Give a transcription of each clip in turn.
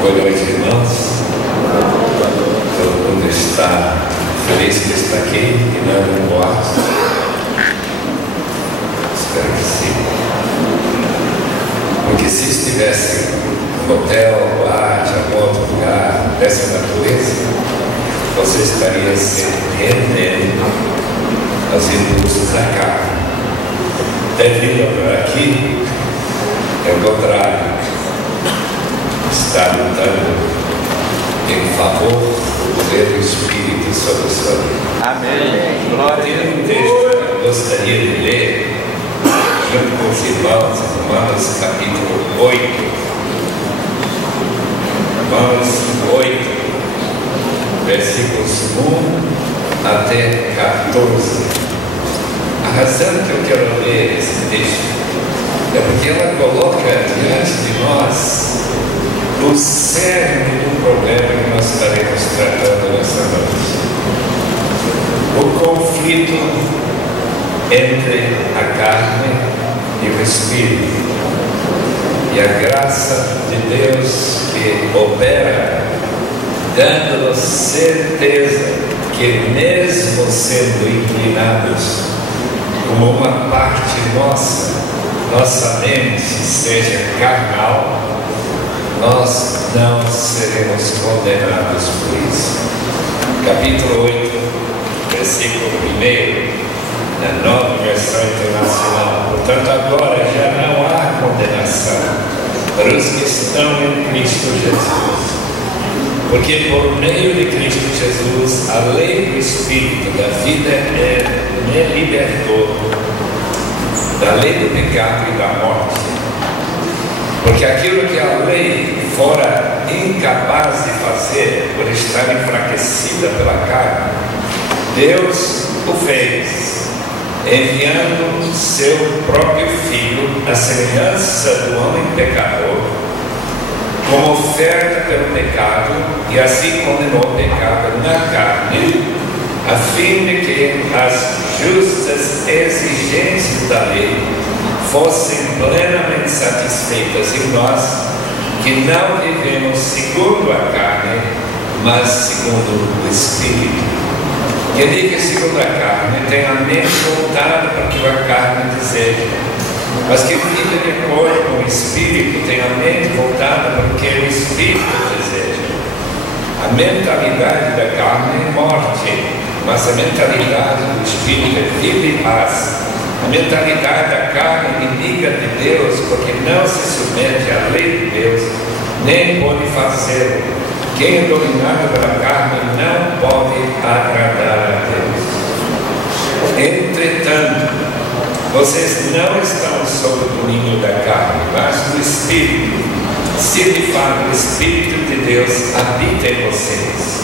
Boa noite, irmãos. Todo mundo está feliz que está aqui e não no quarto. Espero que sim. Porque se estivesse no hotel, boate, algum outro lugar dessa natureza, você estaria se rendendo aos impulsos da carne. Devido para aqui, é o contrário. Está lutando em favor do poder do Espírito sobre a sua vida. Amém. Glória a Deus. Texto que eu gostaria de ler junto com os irmãos em Romanos capítulo 8. Romanos 8, versículos 1 até 14. A razão que eu quero ler esse texto é porque ela coloca diante de nós o cerne do problema que nós estaremos tratando nessa noite. O conflito entre a carne e o Espírito. E a graça de Deus que opera, dando-nos certeza que mesmo sendo inclinados como uma parte nossa mente seja carnal, nós não seremos condenados por isso. Capítulo 8, versículo 1, na Nova Versão Internacional. Portanto, agora já não há condenação para os que estão em Cristo Jesus. Porque por meio de Cristo Jesus, a lei do Espírito da vida me libertou da lei do pecado e da morte. Porque aquilo que a lei fora incapaz de fazer, por estar enfraquecida pela carne, Deus o fez, enviando seu próprio Filho, à semelhança do homem pecador, como oferta pelo pecado, e assim condenou o pecado na carne, a fim de que as justas exigências da lei fossem plenamente satisfeitas em nós, que não vivemos segundo a carne, mas segundo o Espírito. Quem diga segundo a carne tem a mente voltada para o que a carne deseja, mas que vive de acordo com o Espírito tem a mente voltada para o que o Espírito deseja. A mentalidade da carne é morte, mas a mentalidade do Espírito é vida e paz. A mentalidade da carne é inimiga de Deus, porque não se submete à lei de Deus, nem pode fazê-lo. Quem é dominado pela carne não pode agradar a Deus. Entretanto, vocês não estão sob o domínio da carne, mas do Espírito, se de fato o Espírito de Deus habita em vocês.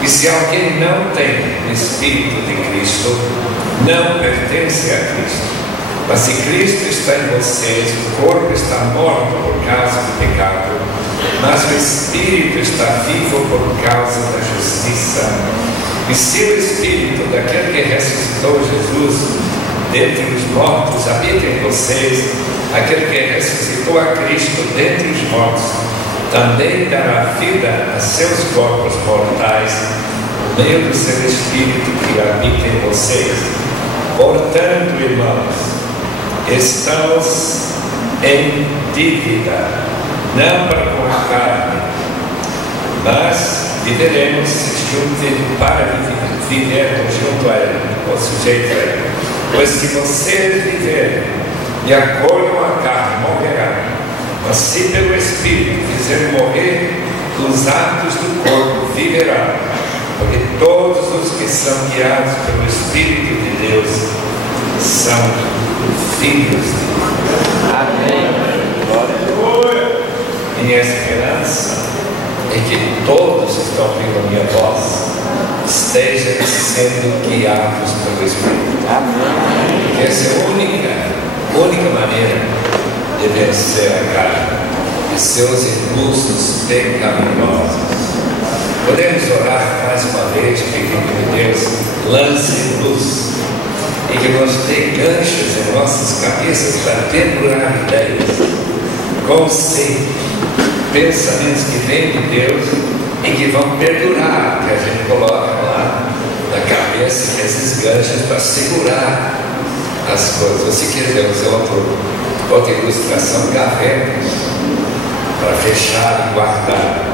E se alguém não tem o Espírito de Cristo, não pertence a Cristo. Mas se Cristo está em vocês, o corpo está morto por causa do pecado, mas o Espírito está vivo por causa da justiça. E se o Espírito daquele que ressuscitou Jesus dentre os mortos habita em vocês, aquele que ressuscitou a Cristo dentre os mortos também dará vida a seus corpos mortais, por meio do seu Espírito que habita em vocês. Portanto, irmãos, estamos em dívida, não para com a carne, mas viveremos para vivermos junto a Ele, ou sujeito a Ele. Pois se vocês viverem de acordo com a carne, morrerão. Mas se pelo Espírito fizer morrer os atos do corpo, viverá. Porque todos os que são guiados pelo Espírito de Deus são filhos de Deus. Amém. Glória. Minha esperança é que todos que estão ouvindo a minha voz estejam sendo guiados pelo Espírito. Amém. Porque essa é a única maneira de vencer a carne e seus impulsos pecaminosos. Podemos orar mais uma vez, pedindo que Deus lance luz e que nos dê ganchos em nossas cabeças para demorar ideias, conceito, pensamentos que vêm de Deus e que vão perdurar, que a gente coloca lá na cabeça, esses ganchos para segurar as coisas. Se quiser usar outra ilustração, gavetas para fechar e guardar.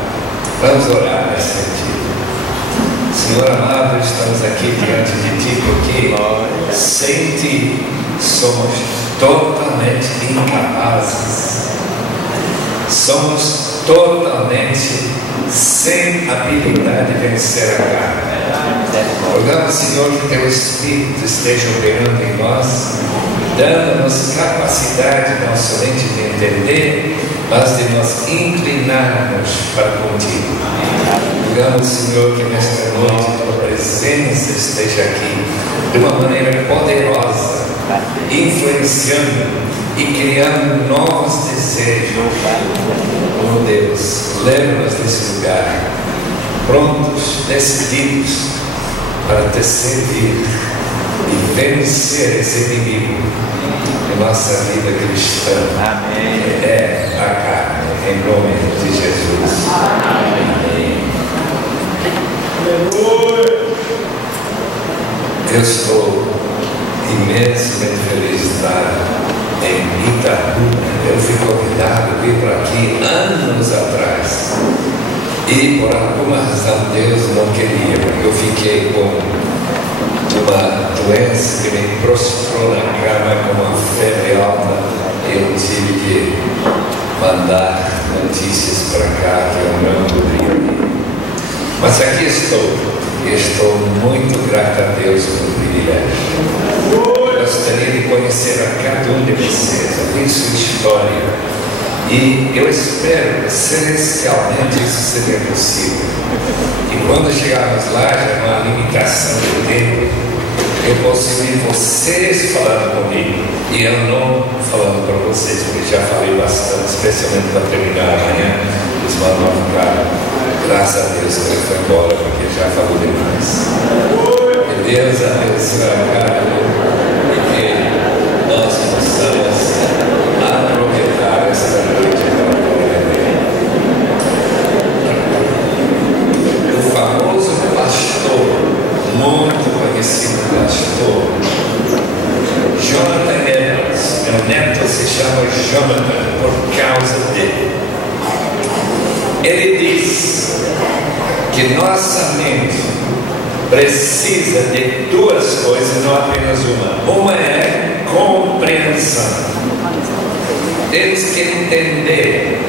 Vamos orar nesse sentido. Senhor amado, estamos aqui diante de Ti porque sem Ti somos totalmente incapazes. Somos totalmente sem habilidade de vencer a carne. Rogamos, Senhor, que Teu Espírito esteja operando em nós, dando-nos capacidade não somente de entender, mas de nos inclinarmos para contigo. Rogamos, Senhor, que nesta noite a Tua presença esteja aqui de uma maneira poderosa, influenciando e criando novos desejos. Oh Deus, leva-nos desse lugar, prontos, decididos para Te servir e vencer esse inimigo de nossa vida cristã. Amém. É a carne, em nome de Jesus. Amém. Eu estou imensamente feliz de estar em Itaúna. Eu fui convidado a vir para aqui anos atrás e por alguma razão Deus não queria. Eu fiquei com uma doença que me prostrou na cama com uma febre alta e eu tive que mandar notícias para cá que eu não poderia ir. Mas aqui estou e estou muito grato a Deus pelo privilégio. Gostaria de conhecer a cada um de vocês, ouvir sua história, e eu espero celestialmente isso seja possível. E quando chegarmos lá, já não há limitação de tempo, eu posso ouvir vocês falando comigo e eu não falando para vocês, porque já falei bastante, especialmente para terminar amanhã. Os irmãos vão ficar, graças a Deus que ele foi embora, porque já falou demais. Que Deus abençoe a cada nós possamos aproveitar esta noite para poder. O famoso pastor, muito conhecido pastor, Jonathan Edwards, meu neto se chama Jonathan por causa dele. Ele diz que nossa mente precisa de duas coisas, não apenas uma. Uma é compreensão. Temos que entender.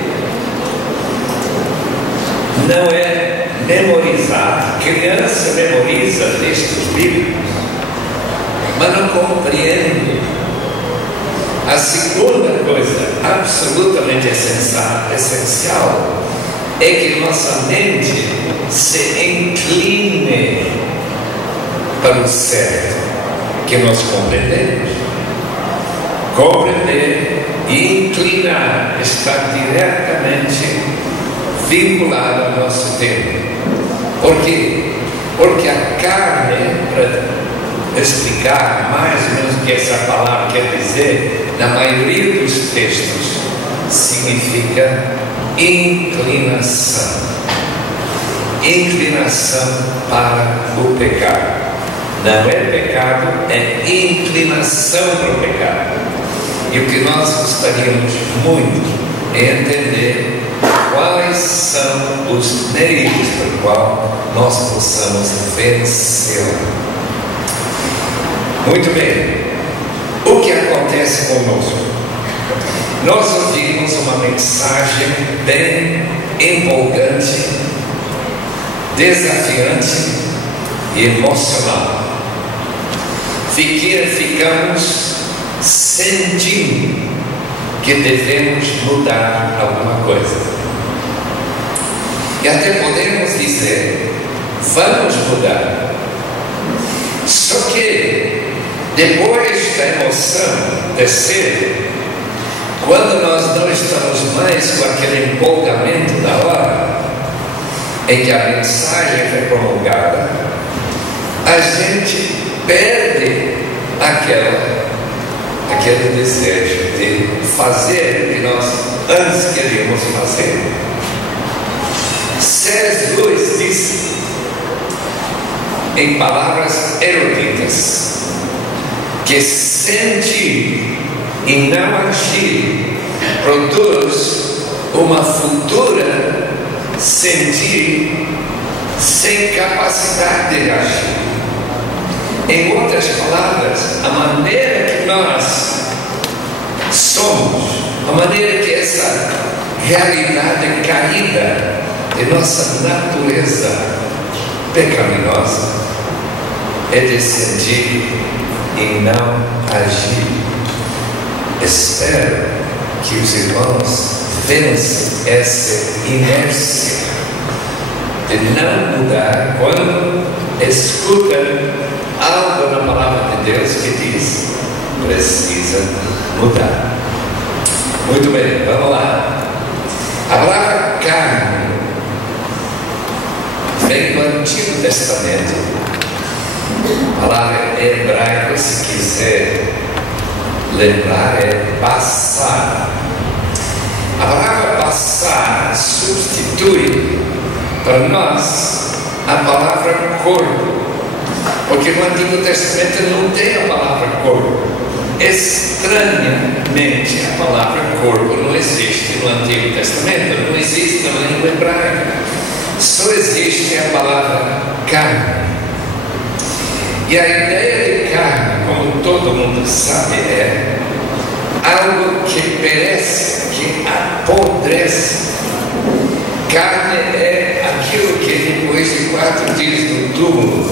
Não é memorizar. Criança memoriza textos bíblicos, mas não compreende. A segunda coisa, absolutamente essencial, é que nossa mente se incline para o certo, que nós compreendemos. Compreender e inclinar está diretamente vinculado ao nosso tempo. Por quê? Porque a carne, para explicar mais ou menos o que essa palavra quer dizer, na maioria dos textos, significa inclinação. Inclinação para o pecado. Não é pecado, é inclinação para o pecado. E o que nós gostaríamos muito é entender quais são os meios pelo qual nós possamos vencê-la. Muito bem. O que acontece conosco? Nós ouvimos uma mensagem bem empolgante, desafiante e emocional. Ficamos sentindo que devemos mudar alguma coisa. E até podemos dizer, vamos mudar. Só que depois da emoção descer, quando nós não estamos mais com aquele empolgamento da hora em que a mensagem foi promulgada, a gente perde aquele desejo de fazer o que nós antes queríamos fazer. C.S. Lewis disse, em palavras eruditas, que sentir e não agir produz uma futura sentir sem capacidade de agir. Em outras palavras, a maneira que nós somos, a maneira que essa realidade caída de nossa natureza pecaminosa é de sentir e não agir. Espero que os irmãos vençam essa inércia de não mudar quando escutam algo na palavra de Deus que diz: precisa mudar. Muito bem, vamos lá. A palavra carne vem do Antigo Testamento. A palavra hebraica, se quiser lembrar, é passar. A palavra passar substitui para nós a palavra corpo, porque no Antigo Testamento não tem a palavra corpo. Estranhamente, a palavra corpo não existe no Antigo Testamento, não existe na língua hebraica, só existe a palavra carne. E a ideia de carne, como todo mundo sabe, é algo que perece, que apodrece. Carne é aquilo que depois de 4 dias no túmulo,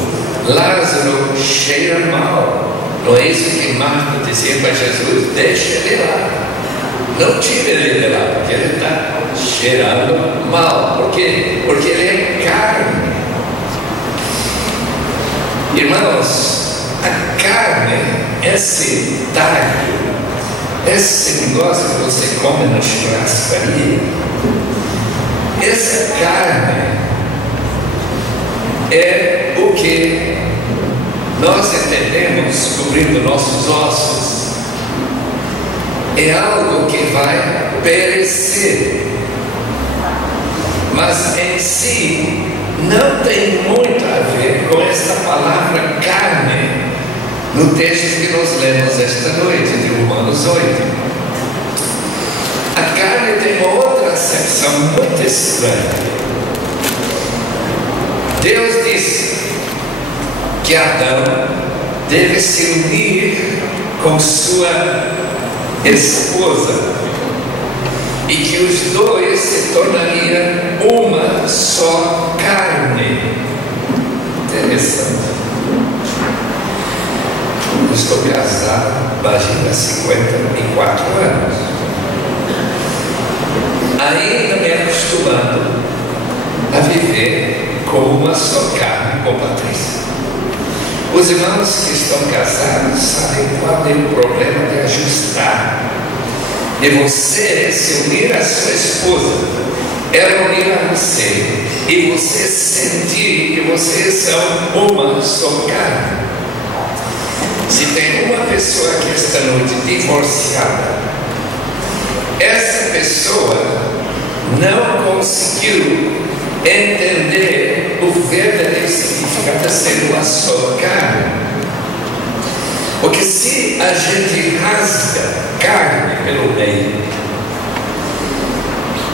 Lázaro cheira mal. Não é isso que Marta dizia para Jesus: deixa ele lá, não tire ele de lá, porque ele está cheirando mal. Por quê? Porque ele é carne. Irmãos, a carne, esse talho, esse negócio que você come na churrascaria, essa carne é o que nós entendemos cobrindo nossos ossos. É algo que vai perecer, mas em si não tem muito a ver com essa palavra carne no texto que nós lemos esta noite de Romanos 8. A carne tem uma outra acepção muito estranha. Deus disse que Adão deve se unir com sua esposa e que os dois se tornariam uma só carne. Interessante. Eu estou casado, imagina, 54 anos. Ainda me acostumando a viver como uma só carne com Patrícia. Os irmãos que estão casados sabem qual é o problema de ajustar. De você se unir à sua esposa, ela unir a você, e você sentir que vocês são uma só carne. Se tem uma pessoa aqui esta noite divorciada, essa pessoa não conseguiu entender o verdadeiro significado de ser uma só carne. Porque se a gente rasga carne pelo meio,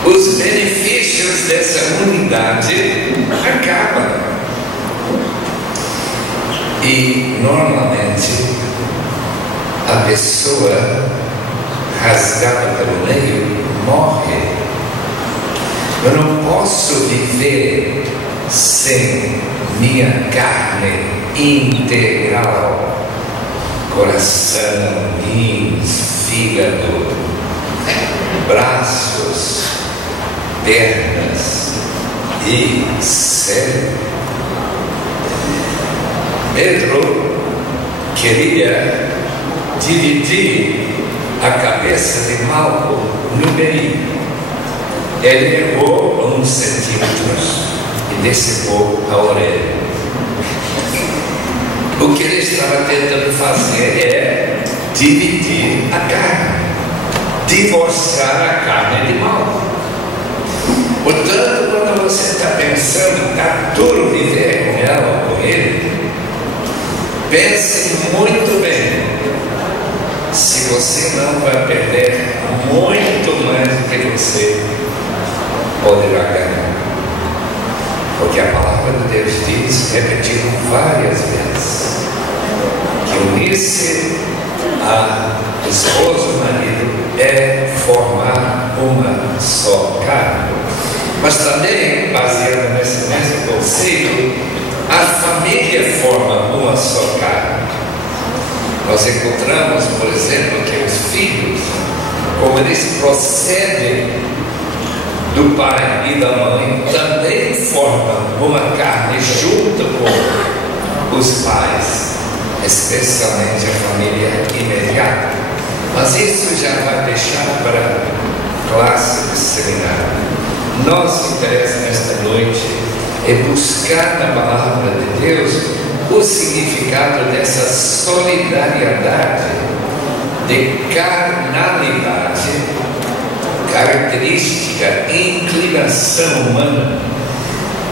os benefícios dessa unidade acabam. E normalmente a pessoa rasgada pelo meio morre. Eu não posso viver sem minha carne integral. Coração, rins, fígado, braços, pernas e cérebro. Pedro queria dividir a cabeça de Malco no meio. Ele errou uns centímetros e decepou a orelha. O que ele estava tentando fazer é dividir a carne, divorciar a carne de Malco. Portanto, quando você está pensando, está duro viver com ela ou com ele, pense muito bem se você não vai perder muito mais do que você poderá ganhar. Porque a palavra de Deus diz, repetido várias vezes, que unir-se a esposo e marido é formar uma só carne. Mas também, baseado nesse mesmo conceito, a família forma uma só carne. Nós encontramos, por exemplo, que os filhos, como eles procedem do pai e da mãe, também formam uma carne junto com os pais, especialmente a família imediata. Mas isso já vai deixar para a classe de seminário. Nosso interesse nesta noite é buscar na palavra de Deus o significado dessa solidariedade de carnalidade, característica, inclinação humana,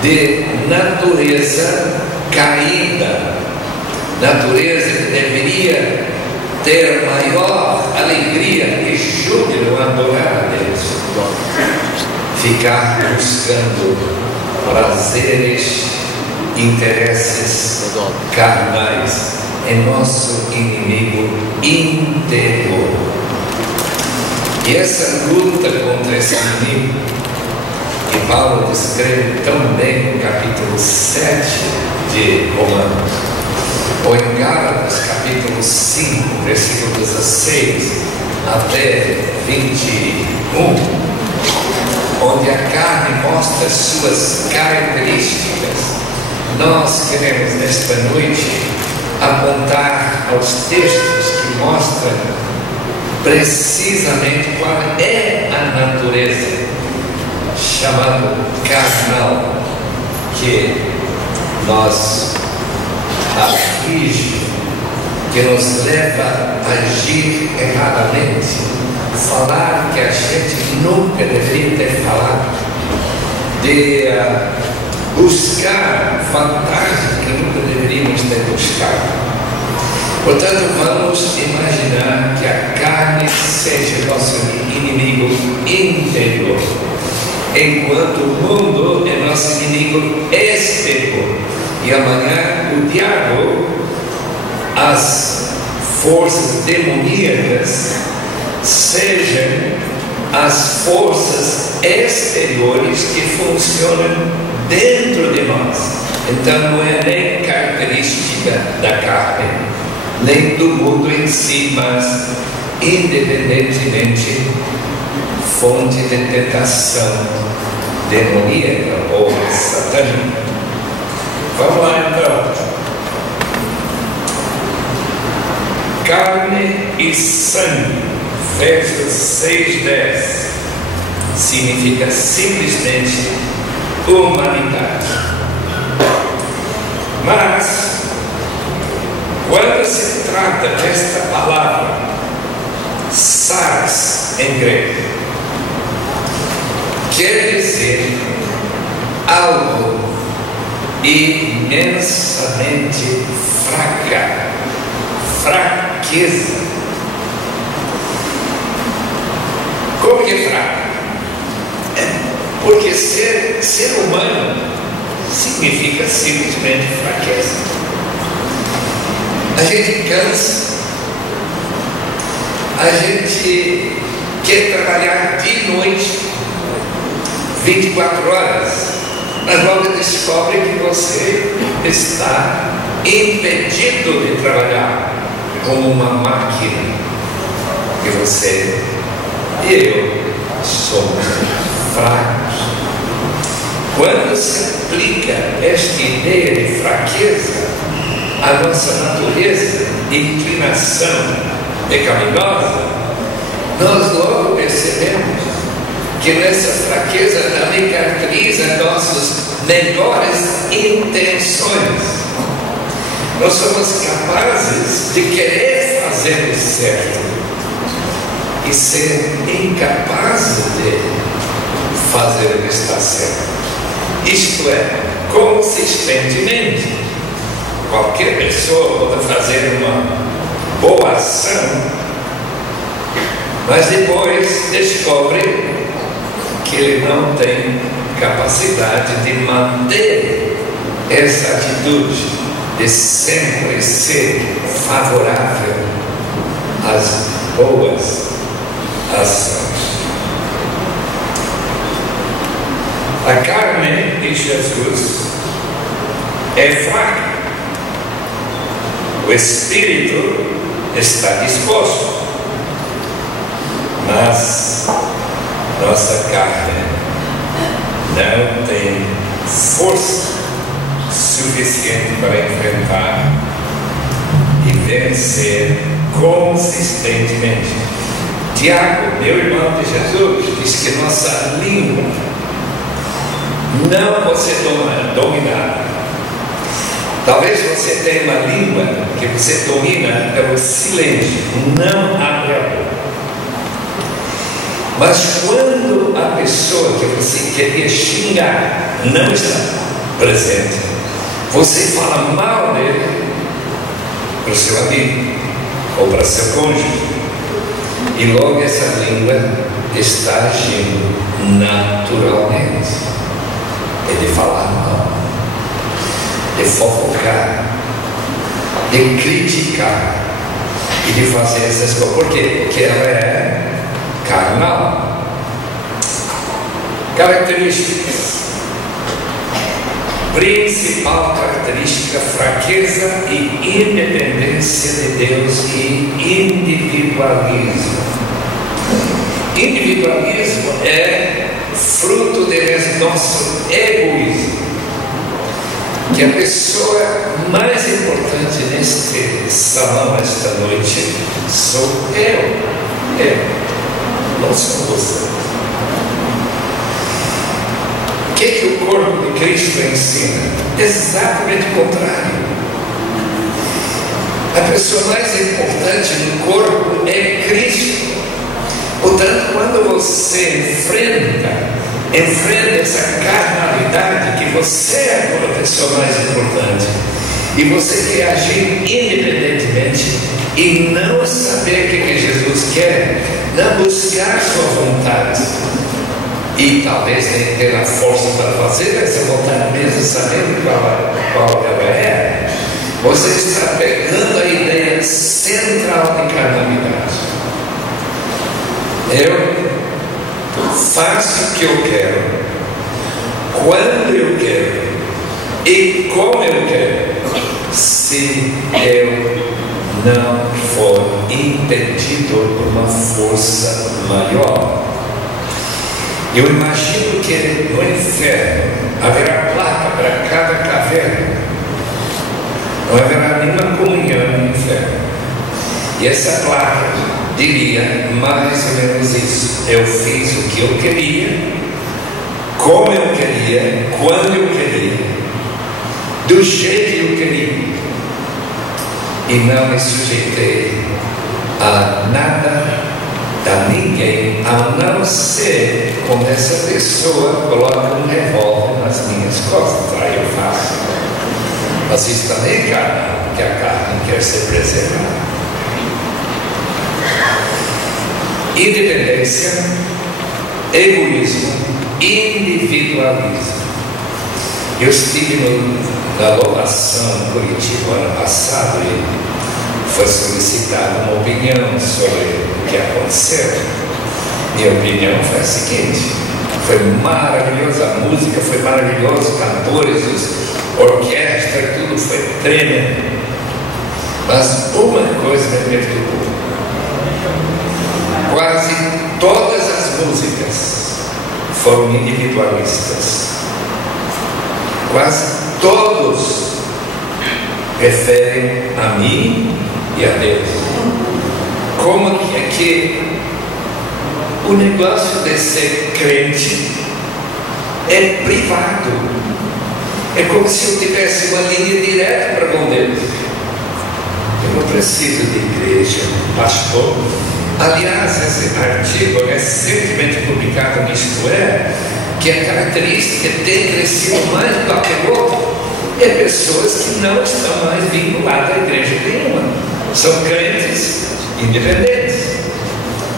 de natureza caída, natureza que deveria ter maior alegria e júbilo adorar a Deus, ficar buscando prazeres, interesses carnais em nosso inimigo interior. E essa luta contra esse inimigo, que Paulo descreve tão bem no capítulo 7 de Romanos, ou em Gálatas, capítulo 5, versículo 16 até 21, onde a carne mostra suas características. Nós queremos nesta noite apontar aos textos que mostram precisamente qual é a natureza chamada carnal que nos aflige, que nos leva a agir erradamente, falar que a gente nunca deveria ter falado, de buscar vantagens que nunca deveríamos ter buscado. Portanto, vamos imaginar que a carne seja nosso inimigo interior, enquanto o mundo é nosso inimigo exterior. E amanhã o diabo, as forças demoníacas, sejam as forças exteriores que funcionam dentro de nós. Então não é nem característica da carne, nem do mundo em si, mas independentemente fonte de tentação demoníaca ou satânica. Vamos lá então. Carne e sangue, versos 6-10, significa simplesmente humanidade. Mas quando se trata desta palavra sarx em grego, quer dizer algo imensamente fraqueza. Como que é fraca? Porque ser humano significa simplesmente fraqueza. A gente cansa, a gente quer trabalhar dia e noite, 24 horas, mas logo descobre que você está impedido de trabalhar como uma máquina, que você e eu somos fracos. Quando se aplica esta ideia de fraqueza à nossa natureza e inclinação pecaminosa, nós logo percebemos que nessa fraqueza também caracteriza nossas melhores intenções. Nós somos capazes de querer fazer o certo e ser incapazes de fazer o que está certo. Isto é, consistentemente. Qualquer pessoa pode fazer uma boa ação, mas depois descobre que ele não tem capacidade de manter essa atitude, de sempre ser favorável às boas ações. A carne de Jesus é fraca. O espírito está disposto, mas nossa carne não tem força suficiente para enfrentar e vencer consistentemente. Tiago, meu irmão de Jesus, diz que nossa língua não pode ser dominada. Talvez você tenha uma língua que você domina pelo silêncio, não abre a boca. Mas quando a pessoa que você queria xingar não está presente, você fala mal dele para o seu amigo ou para seu cônjuge, e logo essa língua está agindo naturalmente. É de falar mal, de fofocar, de criticar e de fazer essas coisas. Por quê? Porque ela é carnal. Características. Principal característica: fraqueza e independência de Deus e individualismo. Individualismo é fruto de nosso egoísmo. Que a pessoa mais importante neste salão esta noite sou eu. Não sou você. O que o corpo de Cristo ensina? Exatamente o contrário. A pessoa mais importante no corpo é Cristo. Portanto, quando você enfrenta essa carnalidade, que você é a pessoa mais importante, e você quer agir independentemente e não saber o que Jesus quer, não buscar sua vontade, e talvez nem ter a força para fazer essa vontade mesmo, sabendo qual ela é, você está pegando a ideia central de carnalidade. Eu faço o que eu quero, quando eu quero e como eu quero, se eu não for impedido por uma força maior. Eu imagino que no inferno haverá placa para cada caverna, não haverá nenhuma comunhão no inferno, e essa placa diria mais ou menos isso: eu fiz o que eu queria, como eu queria, quando eu queria, do jeito que eu queria, e não me sujeitei a nada, a ninguém, a não ser quando essa pessoa coloca um revólver nas minhas costas. Aí eu faço. Mas isso também é carne, porque a carne quer ser preservada. Independência, egoísmo, individualismo. Eu estive na louvação em Curitiba ano passado e foi solicitada uma opinião sobre o que aconteceu. Minha opinião foi a seguinte: foi maravilhosa a música, foi maravilhoso, os cantores, orquestra, tudo foi tremendo. Mas uma coisa me perturbou: quase todas as músicas foram individualistas. Quase todos referem a mim e a Deus. Como que é que o negócio de ser crente é privado? É como se eu tivesse uma linha direta para com Deus. Eu não preciso de igreja, pastor. Aliás, esse artigo recentemente publicado no Isto É, que a característica tem crescido mais do que o outro é pessoas que não estão mais vinculadas à igreja nenhuma. São crentes independentes,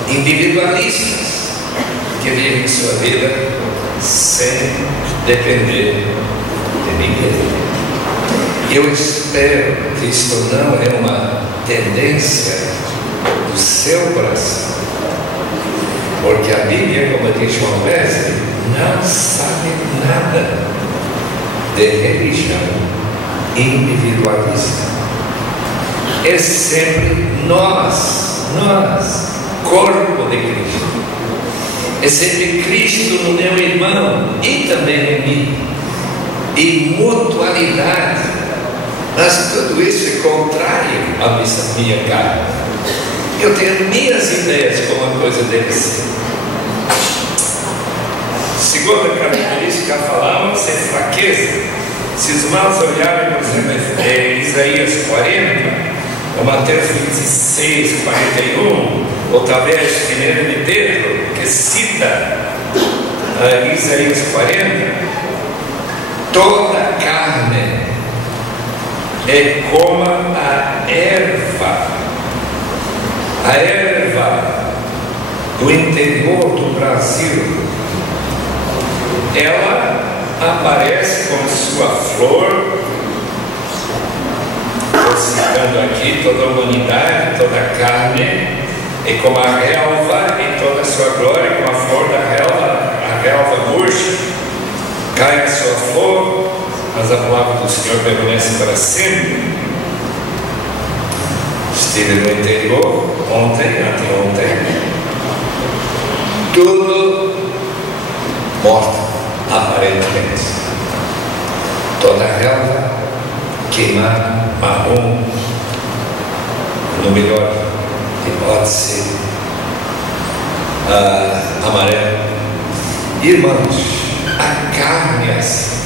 individualistas, que vivem sua vida sem depender de ninguém. Eu espero que isto não é uma tendência do seu coração, porque a Bíblia, como diz João Wesley, não sabe nada de religião individualista. É sempre nós, corpo de Cristo. É sempre Cristo no meu irmão e também em mim. E mutualidade. Mas tudo isso é contrário à minha carne. Eu tenho minhas ideias como a coisa deve ser. Segunda característica, falamos, é fraqueza. Se os irmãos olharem, por exemplo, Isaías 40, ou Mateus 26, 41, ou talvez primeiro de Pedro, que cita Isaías 40, toda carne é como a erva do interior do Brasil. Ela aparece com sua flor. Estou citando aqui toda a humanidade, toda a carne, é como a relva em toda a sua glória, como a flor da relva. A relva murcha, cai a sua flor, mas a palavra do Senhor permanece para sempre. Estive no interior anteontem, tudo morto, aparentemente. Toda a relva queimada, marrom, no melhor hipótese, amarelo. Irmãos, a carne é assim.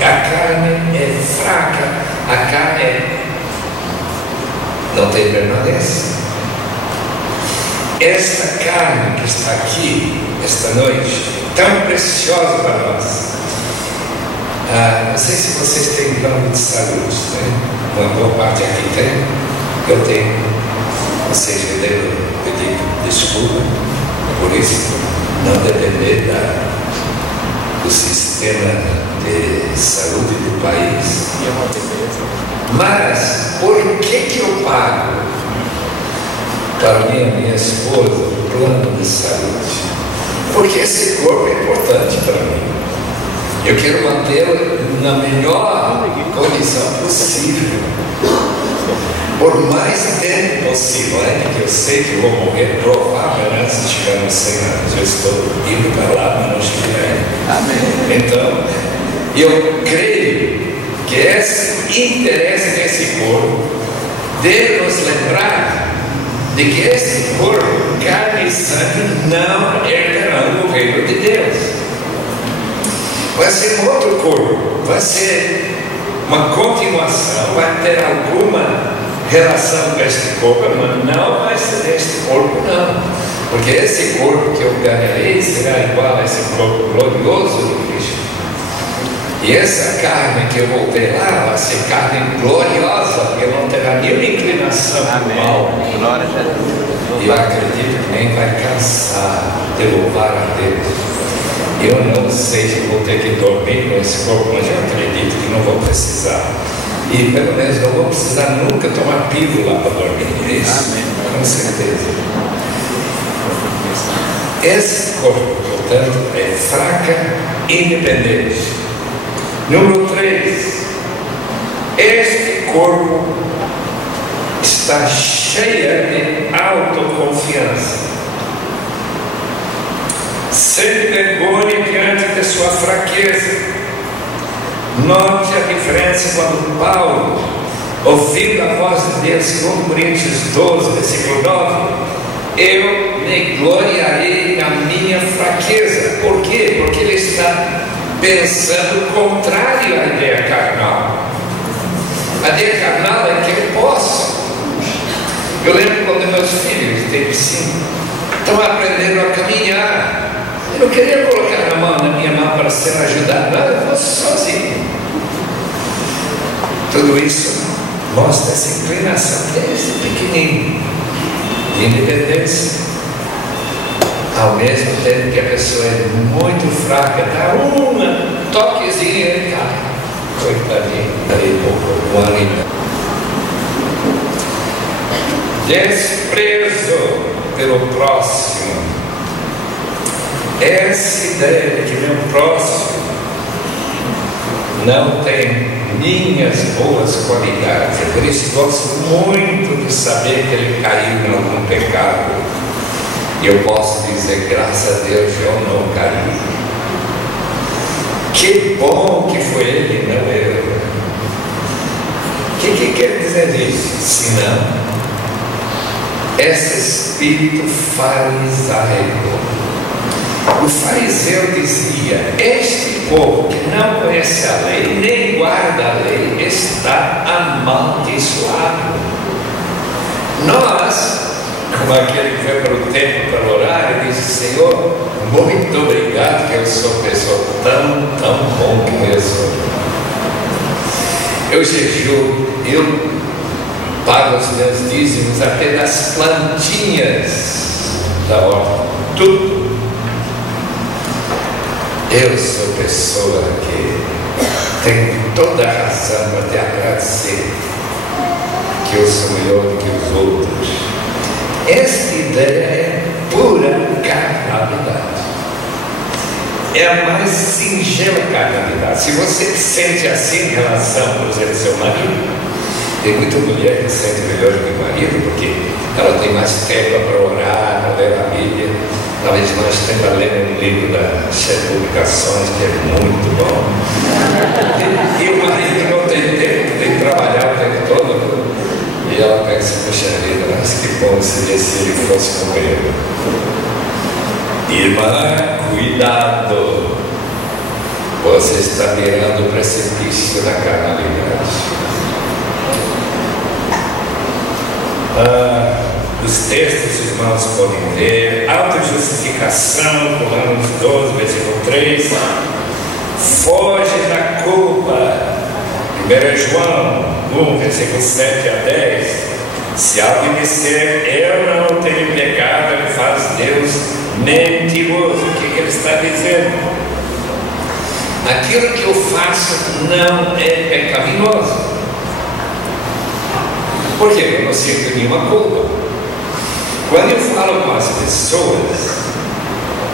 A carne é fraca, a carne não tem permanência. Esta carne que está aqui esta noite, tão preciosa para nós. Não sei se vocês têm plano de saúde, né? Uma boa parte aqui tem. Eu tenho. Vocês me devem pedir desculpa por isso, não depender do sistema de saúde do país. Mas por que eu pago para minha esposa o plano de saúde? Porque esse corpo é importante para mim. Eu quero mantê-lo na melhor condição possível, por mais tempo possível, porque eu sei que vou morrer provavelmente antes de chegar nos 100 anos. Eu estou indo para lá, mas não chegarei. Amém. Então, eu creio que esse interesse desse corpo deve nos lembrar de que esse corpo, carne e sangue, não herdarão o reino de Deus. Vai ser um outro corpo, vai ser uma continuação, vai ter alguma relação com este corpo, mas não vai ser este corpo, não. Porque esse corpo que eu ganharei será igual a esse corpo glorioso de Cristo. E essa carne que eu vou ter lá vai ser carne gloriosa, porque não terá nenhuma inclinação para o mal. Glória a Deus. E eu acredito que nem vai cansar de louvar a Deus. Eu não sei se vou ter que dormir com esse corpo, mas eu acredito que não vou precisar. E pelo menos não vou precisar nunca tomar pílula para dormir. É isso? Amém. Com certeza. Esse corpo, portanto, é fraca e independente. Número 3. Este corpo está cheia de autoconfiança, sem vergonha diante de sua fraqueza. Note a diferença quando Paulo, ouvindo a voz de Deus, segundo Coríntios 12, versículo 9, eu me gloriarei na minha fraqueza. Por quê? Porque ele está pensando contrário à ideia carnal. A ideia carnal é que eu posso. Eu lembro quando meus filhos têm 5, estão aprendendo a caminhar. Eu não queria colocar a mão na minha mão para ser ajudado, não, eu fosse sozinho. Tudo isso mostra essa inclinação desde pequenininho, de independência. Ao mesmo tempo que a pessoa é muito fraca, dá uma toquezinha e cai. Coitadinho, daí pouco, uma linda. Desprezo pelo próximo. Essa ideia de que meu próximo não tem minhas boas qualidades, é por isso que gosto muito de saber que ele caiu em algum pecado. E eu posso dizer, graças a Deus, eu não caí. Que bom que foi ele, não eu. O que quer dizer isso? Se não, esse espírito farisaico. O fariseu dizia: este povo que não conhece a lei, nem guarda a lei, está amaldiçoado. Nós, como aquele que foi para o templo para orar, ele disse: Senhor, muito obrigado que eu sou pessoa tão bom que eu sou. Eu jejuo, eu pago os meus dízimos até das plantinhas da horta, tudo. Eu sou pessoa que tem toda a razão para te agradecer que eu sou melhor do que os outros. Esta ideia é pura carnalidade. É a mais singela carnalidade. Se você se sente assim em relação, por exemplo, ao seu marido, tem muita mulher que se sente melhor do que o marido, porque ela tem mais tempo para orar, para ler a Bíblia, talvez mais tempo para ler um livro das Publicações, que é muito bom. E o marido não tem tempo, tem que trabalhar o tempo todo. E ela pensa: poxa vida, mas que bom seria se ele fosse comigo. Irmã, cuidado, você está virando o precipício da carnalidade. Os textos, irmãos, podem ler: autojustificação, Romanos 12, versículo 3, foge da culpa. 1 João 1, versículo 7 a 10, se alguém disser eu não tenho pecado, ele faz Deus mentiroso. O que ele está dizendo? Aquilo que eu faço não é pecaminoso. Por quê? Eu não sinto nenhuma culpa. Quando eu falo com as pessoas,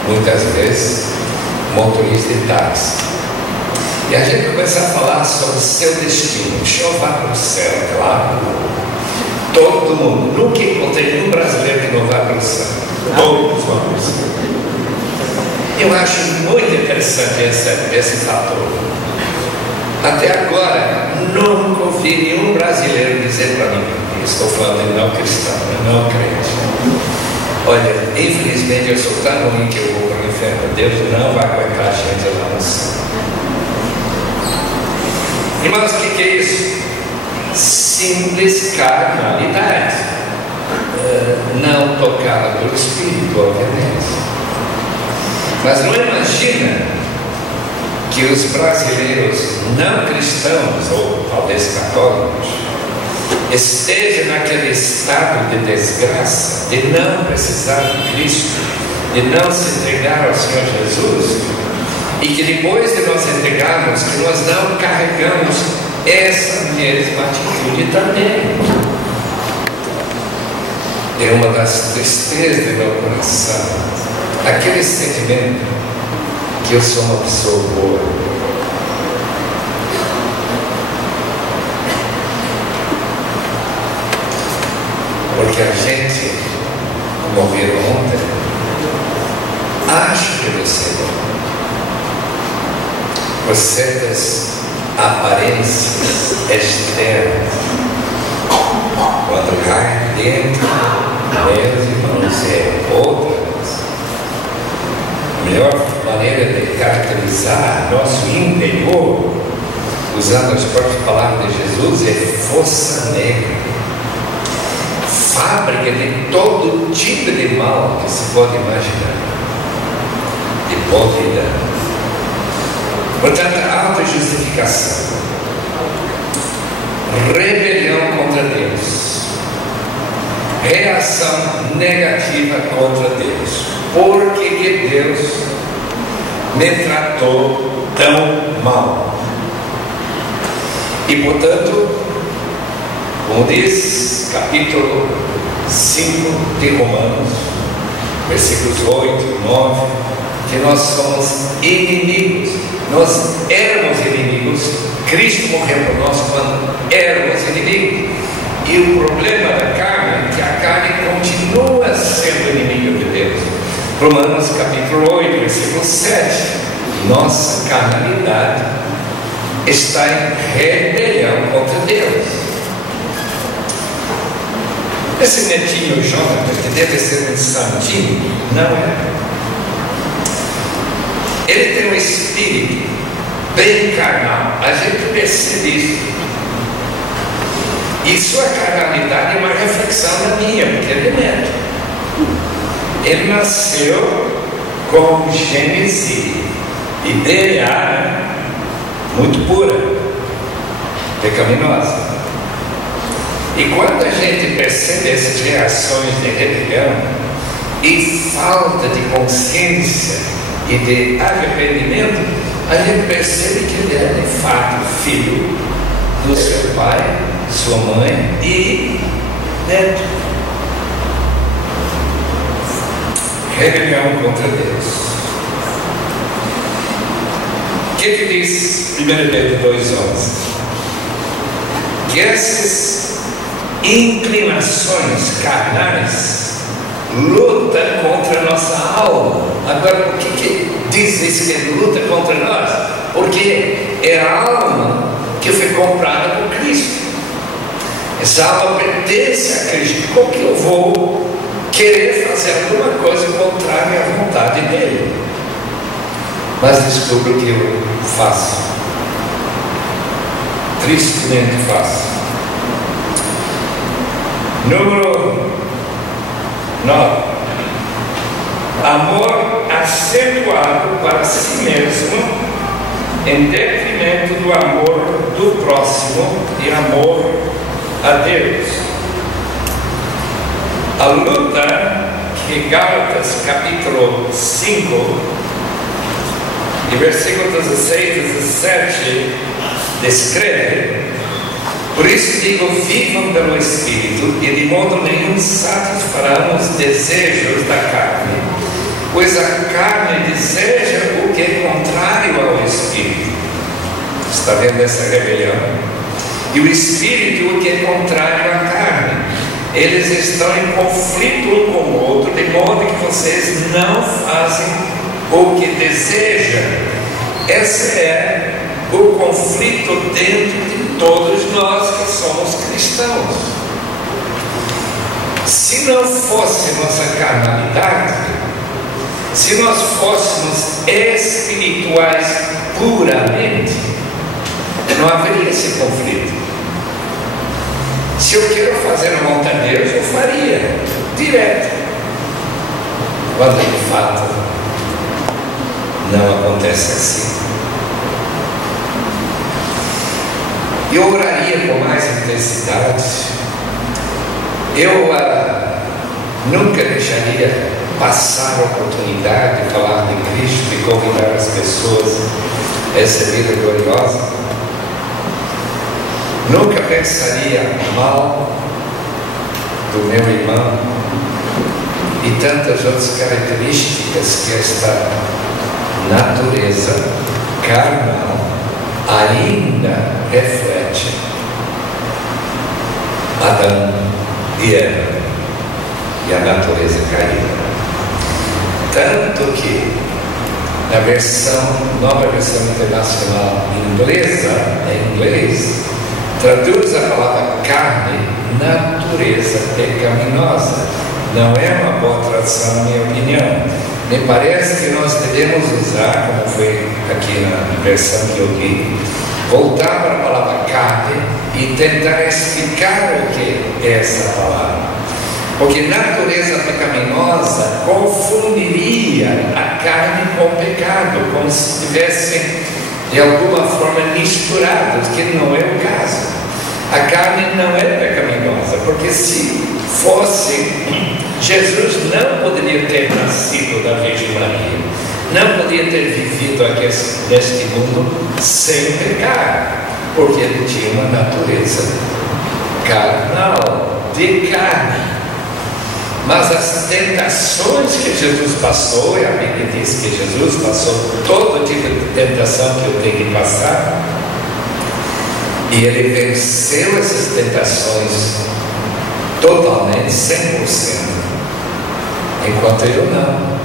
muitas vezes, motorista de táxi, e a gente começa a falar sobre o seu destino, o senhor vai para o céu, claro. Todo mundo, nunca encontrei nenhum brasileiro que não vai para o céu. Todos vão para o céu. Eu acho muito interessante esse fator. Até agora, nunca ouvi nenhum brasileiro dizer para mim: estou falando de não cristão, não crente. Olha, infelizmente eu sou tão ruim que eu vou para o inferno. Deus não vai colocar a gente lá no céu. Irmãos, o que é isso? Simples carnalidade. Não tocada pelo Espírito, obviamente. Mas não imagina que os brasileiros não cristãos, ou talvez católicos, estejam naquele estado de desgraça, de não precisar de Cristo, de não se entregar ao Senhor Jesus, e que depois de nós entregarmos, que nós não carregamos essa mesma atitude também. É uma das tristezas do meu coração, aquele sentimento que eu sou uma pessoa boa. Porque a gente, como ouviram ontem, acha que você é bom. Por certas aparências externas, quando cai dentro, meus irmãos, é outra coisa. A melhor maneira de caracterizar nosso interior, usando as próprias palavras de Jesus, é força negra, fábrica de todo tipo de mal que se pode imaginar. boa vida. Portanto, autojustificação, rebelião contra Deus, reação negativa contra Deus. Por que Deus me tratou tão mal? E portanto, como diz capítulo 5 de Romanos, versículos 8, 9, que nós somos inimigos. Nós éramos inimigos, Cristo morreu por nós quando éramos inimigos. E o problema da carne é que a carne continua sendo inimiga de Deus. Romanos capítulo 8, versículo 7. Nossa carnalidade está em rebelião contra Deus. Esse netinho Jonathan, que deve ser um santinho, não é? Ele tem um espírito bem carnal, a gente percebe isso. E sua carnalidade é uma reflexão da minha, porque ele é neto. Ele nasceu com gênese e DNA muito pura, pecaminosa. E quando a gente percebe essas reações de rebelião e falta de consciência e de arrependimento, a gente percebe que ele é de fato filho do seu pai, sua mãe e neto. Rebelião contra Deus. O que diz 1 Pedro 2,11? Que essas inclinações carnais luta contra a nossa alma. Agora, por que diz isso que ele luta contra nós? Porque é a alma que foi comprada por Cristo. Essa alma pertence a Cristo. Como que eu vou querer fazer alguma coisa contrária à vontade dele? Mas descubro que eu faço. Tristemente faço. Número 9. Amor acentuado para si mesmo em detrimento do amor do próximo e amor a Deus. A luta que Gálatas capítulo 5 e versículos 16 e 17 descreve. Por isso digo, vivam pelo Espírito, e de modo nenhum satisfarão os desejos da carne, pois a carne deseja o que é contrário ao Espírito. Está vendo essa rebelião? E o Espírito o que é contrário à carne. Eles estão em conflito um com o outro, de modo que vocês não fazem o que desejam. Esse é o conflito dentro de todos nós que somos cristãos. Se não fosse nossa carnalidade, se nós fôssemos espirituais puramente, não haveria esse conflito. Se eu quero fazer a vontade de Deus, eu faria direto. Quando de fato não acontece assim. Eu oraria com mais intensidade. Eu nunca deixaria passar a oportunidade de falar de Cristo e convidar as pessoas a essa vida gloriosa. Nunca pensaria mal do meu irmão e tantas outras características que esta natureza carnal ainda reflete. Adão e Eva e a natureza caída. Tanto que na nova versão internacional inglesa, em inglês, traduz a palavra carne, natureza pecaminosa. Não é uma boa tradução, na minha opinião. Me parece que nós devemos usar, como foi aqui na versão que eu li, voltar para a palavra carne e tentar explicar o que é essa palavra. Porque natureza pecaminosa confundiria a carne com o pecado, como se estivessem de alguma forma misturados, que não é o caso. A carne não é pecaminosa, porque se fosse, Jesus não poderia ter nascido da Virgem Maria, não poderia ter vivido aqui neste mundo sem pecar, porque ele tinha uma natureza carnal, de carne. Mas as tentações que Jesus passou, e a Bíblia diz que Jesus passou todo tipo de tentação que eu tenho que passar, e ele venceu essas tentações totalmente, 100%, enquanto eu não.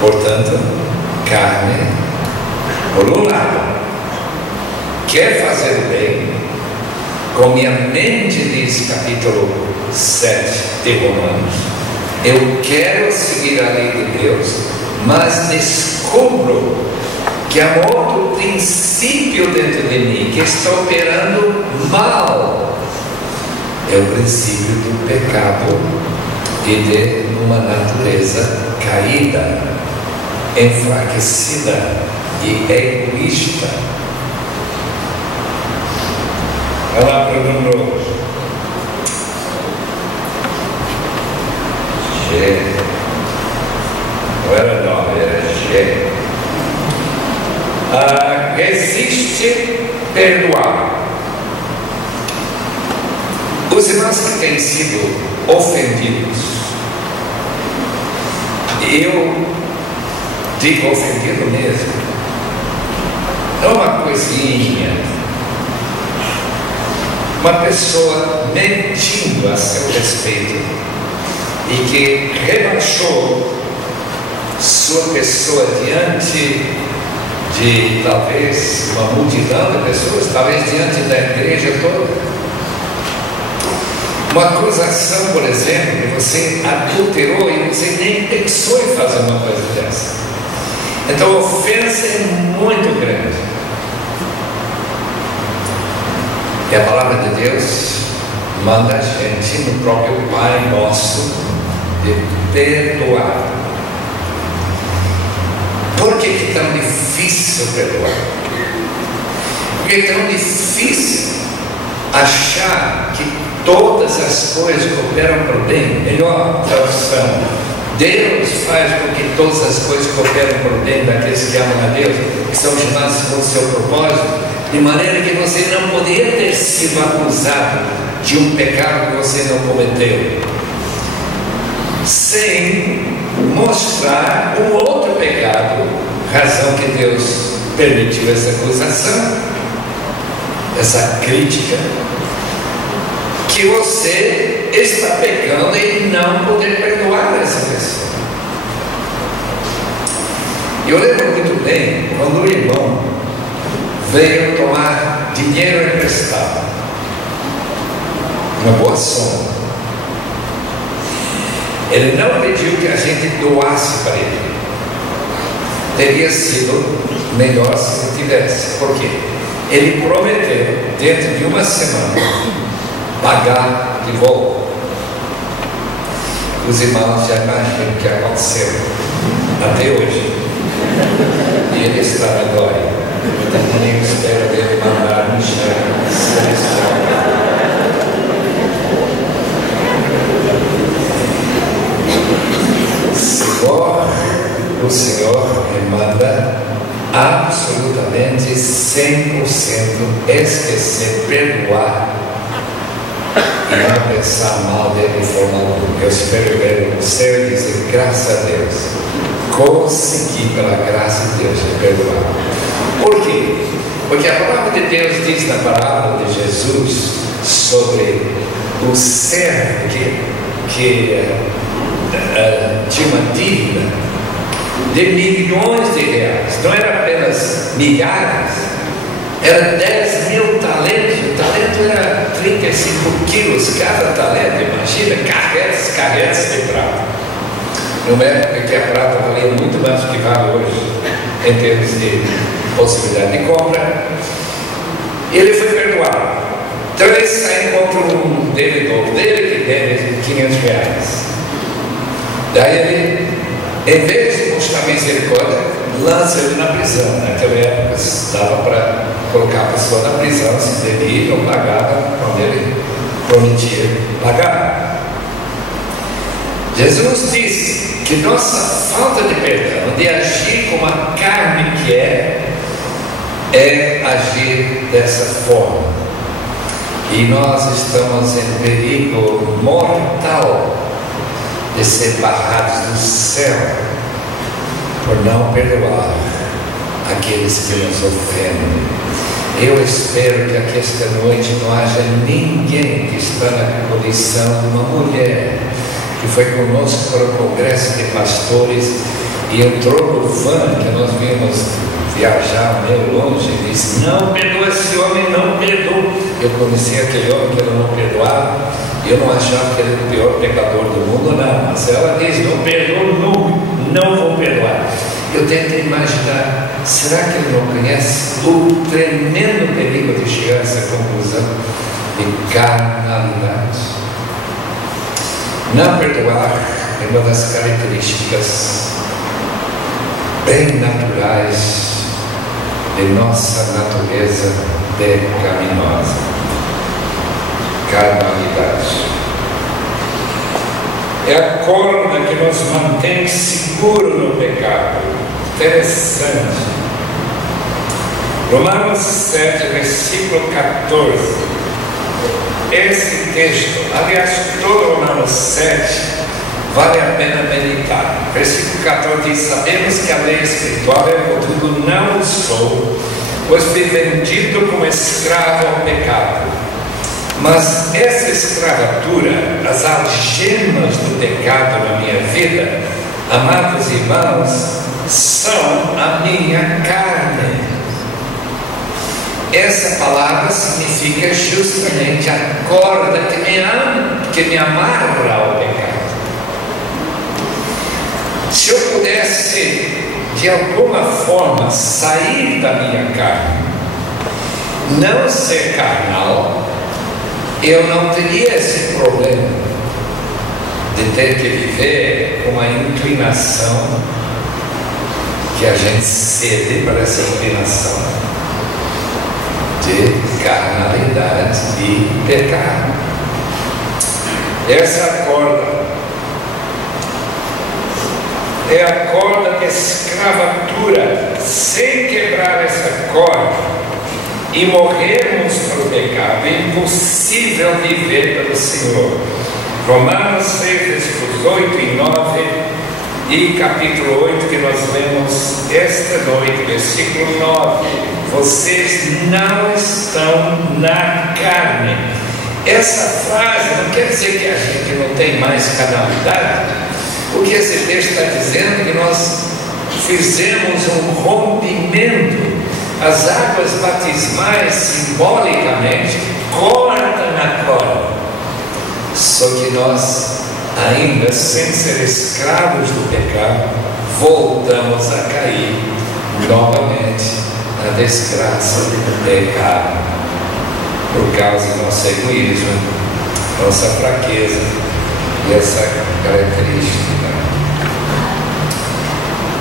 Portanto, carne, por um lado, quer fazer o bem, como minha mente diz, capítulo 7 de Romanos, eu quero seguir a lei de Deus, mas descubro que há um outro princípio dentro de mim que está operando mal. É o princípio do pecado e de uma natureza caída, enfraquecida e egoísta. Olha lá para o número G. Não era 9, era G. Resiste perdoar. Os irmãos que têm sido ofendidos, eu digo ofendido mesmo, não é uma coisinha, uma pessoa mentindo a seu respeito e que rebaixou sua pessoa diante de talvez uma multidão de pessoas, talvez diante da igreja toda. Uma acusação, por exemplo, que você adulterou e você nem pensou em fazer uma coisa dessa. Então a ofensa é muito grande. E a palavra de Deus manda a gente, no próprio Pai Nosso, de perdoar. Por que é tão difícil perdoar? Porque é tão difícil achar que todas as coisas cooperam para o bem. Melhor tradução: Deus faz com que todas as coisas cooperam para o bem daqueles que amam a Deus, que são chamados segundo o seu propósito, de maneira que você não poderia ter sido acusado de um pecado que você não cometeu, sem mostrar um outro pecado, razão que Deus permitiu essa acusação, essa crítica, que você está pecando e não poder perdoar essa pessoa. Eu lembro muito bem quando o irmão veio tomar dinheiro emprestado, uma boa soma. Ele não pediu que a gente doasse para ele. Teria sido melhor se tivesse. Por quê? Ele prometeu, dentro de uma semana, pagar de volta. Os irmãos já imaginam o que aconteceu até hoje. E ele está na glória. Nem espera dele mandar um celestial. O Senhor me manda absolutamente 100% esquecer, perdoar e não pensar mal dele de forma alguma. Eu espero ver o céu e dizer: graças a Deus, consegui pela graça de Deus me perdoar. Por quê? Porque a palavra de Deus diz na palavra de Jesus sobre o servo que tinha uma dívida de milhões de reais. Não era apenas milhares, era 10 mil talentos. O talento era 35 quilos cada talento. Imagina, carretas de prata. Numa época que a prata valia muito mais do que vale hoje em termos de possibilidade de compra. Ele foi perdoado. Então ele sai e encontra um devedor dele que deve R$500. Daí ele, em vez de mostrar misericórdia, lança ele na prisão. Naquela época dava para colocar a pessoa na prisão se devia e não pagava quando ele prometia pagar. Jesus disse que nossa falta de perdão, de agir como a carne quer, é agir dessa forma. E nós estamos em perigo mortal de ser barrados do céu por não perdoar aqueles que nos ofendem. Eu espero que aqui esta noite não haja ninguém que está na condição de uma mulher que foi conosco para o congresso de pastores e entrou no van que nós vimos viajar meio longe e disse: não perdoa esse homem, não perdoa. Eu conheci aquele homem que ela não perdoava e eu não achava que ele era o pior pecador do mundo, não. Mas ela diz: não perdoa nunca, não vou perdoar. Eu tento imaginar, será que ele não conhece o tremendo perigo de chegar a essa conclusão de carnalidade? Não perdoar é uma das características bem naturais de nossa natureza pecaminosa. Carnalidade é a corda que nos mantém seguro no pecado. Interessante. Romanos 7, versículo 14. Esse texto, aliás, todo Romanos 7 vale a pena meditar. Versículo 14 diz: sabemos que a lei espiritual é contudo não sou, pois fui vendido como escravo ao pecado. Mas essa escravatura, as algemas do pecado na minha vida, amados irmãos, são a minha carne. Essa palavra significa justamente a corda que me amarra ao pecado. Se eu pudesse, de alguma forma, sair da minha carne, não ser carnal, eu não teria esse problema de ter que viver com uma inclinação que a gente cede para essa inclinação de carnalidade e pecado. Essa corda é a corda de escravatura. Sem quebrar essa corda e morrermos para o pecado, é impossível viver pelo Senhor. Romanos 6, versículos 8 e 9 e capítulo 8 que nós lemos esta noite, versículo 9: vocês não estão na carne. Essa frase não quer dizer que a gente não tem mais carnalidade. O que esse texto está dizendo é que nós fizemos um rompimento. As águas batismais simbolicamente cortam na corda. Só que nós, ainda sem ser escravos do pecado, voltamos a cair novamente na desgraça do pecado, por causa do nosso egoísmo, nossa fraqueza e essa característica.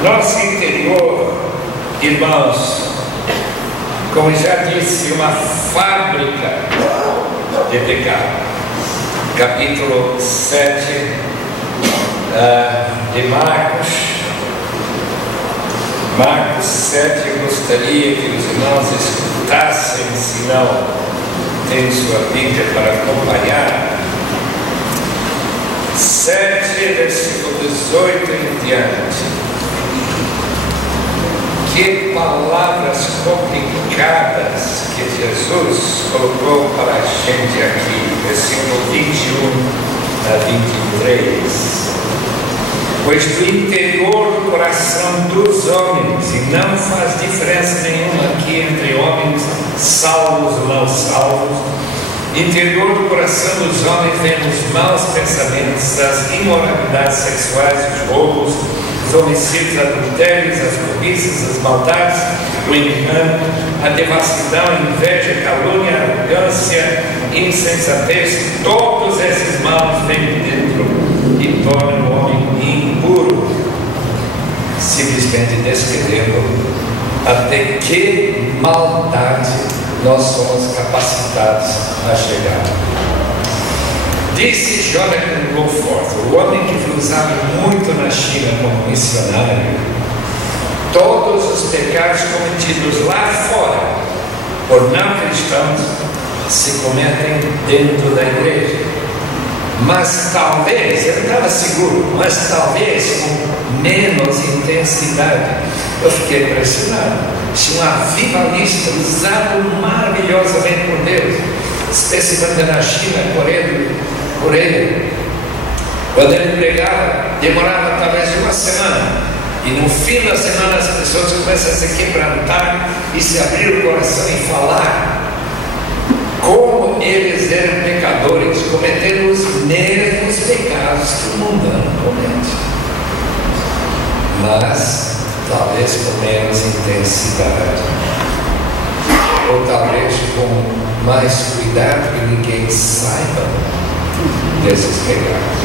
Nosso interior, irmãos, como já disse, uma fábrica de pecado. Capítulo 7 de Marcos. Marcos 7, eu gostaria que os irmãos escutassem, se não tem sua Bíblia para acompanhar. 7, versículo 18 em diante. Que palavras complicadas que Jesus colocou para a gente aqui, versículo 21 a 23. Pois do interior do coração dos homens, e não faz diferença nenhuma aqui entre homens salvos ou não salvos, interior do coração dos homens vem os maus pensamentos, as imoralidades sexuais, os roubos, os homicídios, adultérios, as cobiças, as maldades, o engano, a devassidão, a inveja, a calúnia, a arrogância, insensatez, todos esses males vêm dentro e tornam o homem impuro, simplesmente descrevendo até que maldade nós somos capacitados a chegar. Disse Jonathan Goforth, o homem que foi usado muito na China como missionário: todos os pecados cometidos lá fora por não cristãos se cometem dentro da igreja. Mas talvez, ele estava seguro, mas talvez com menos intensidade. Eu fiquei impressionado. Tinha um avivalista usado maravilhosamente por Deus, especialmente na China, por ele. Quando ele pregava, demorava talvez uma semana, e no fim da semana as pessoas começam a se quebrantar e se abrir o coração e falar como eles eram pecadores, cometendo os mesmos pecados que o mundano comete, mas talvez com menos intensidade, ou talvez com mais cuidado que ninguém saiba desses pecados.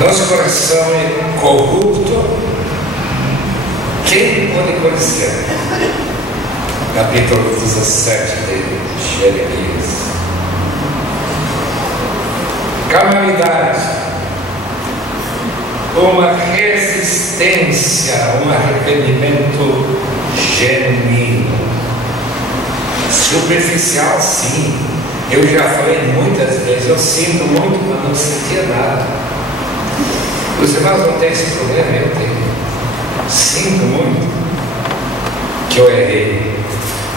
Nosso coração é corrupto. Quem pode conhecer? Capítulo 17 de Jeremias. Carnalidade, uma resistência, um arrependimento genuíno. Superficial, sim. Eu já falei muitas vezes, eu sinto muito, mas não sentia nada. Os irmãos não têm esse problema, eu tenho. Sinto muito que eu errei,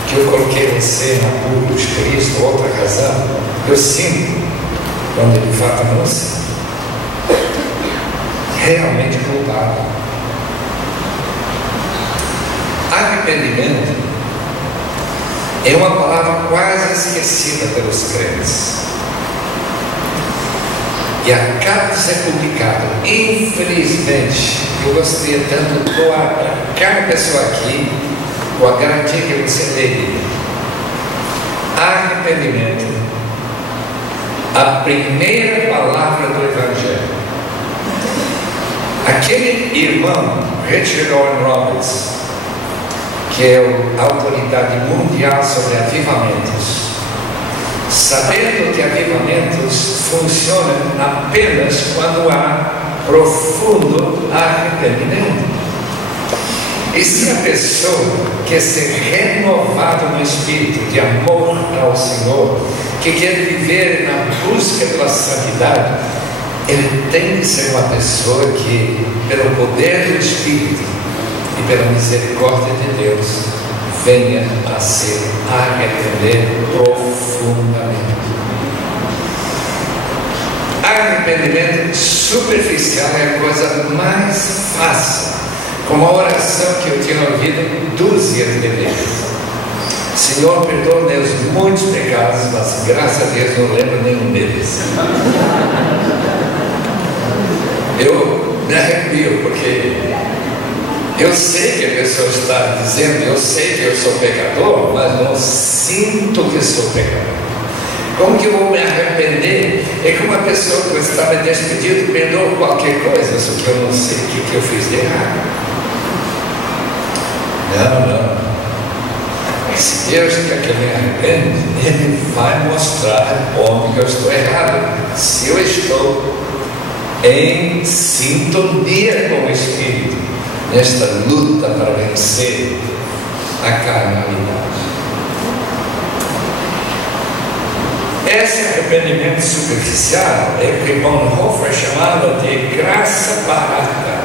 que eu coloquei você na cruz de Cristo, outra razão. Eu sinto, quando de fato não sinto, realmente culpado. Arrependimento é uma palavra quase esquecida pelos crentes. E acaba de ser publicado. Infelizmente, eu gostaria tanto de doar para cada pessoa aqui com a garantia que você tem. Arrependimento, a primeira palavra do Evangelho. Aquele irmão, Richard Owen Roberts, que é a autoridade mundial sobre avivamentos, sabendo que avivamentos funcionam apenas quando há profundo arrependimento. E se a pessoa quer ser renovada no espírito de amor ao Senhor, que quer viver na busca pela santidade, ele tem que ser uma pessoa que, pelo poder do Espírito e pela misericórdia de Deus, venha a se arrepender profundamente. Arrependimento superficial é a coisa mais fácil, como a oração que eu tinha ouvido dúzias de vezes. Senhor, perdoa meus muitos pecados, mas graças a Deus não lembro nenhum deles. Eu me arrepio, porque eu sei que a pessoa está dizendo, eu sei que eu sou pecador, mas não sinto que sou pecador. Como que eu vou me arrepender? É que uma pessoa que estava despedido perdoa qualquer coisa, só que eu não sei o que eu fiz de errado. Não. Se Deus quer que eu me arrependa, Ele vai mostrar onde eu estou errado. Se eu estou em sintonia com o Espírito, nesta luta para vencer a carnalidade. Esse arrependimento superficial é o que Bonhoeffer chamava de graça barata.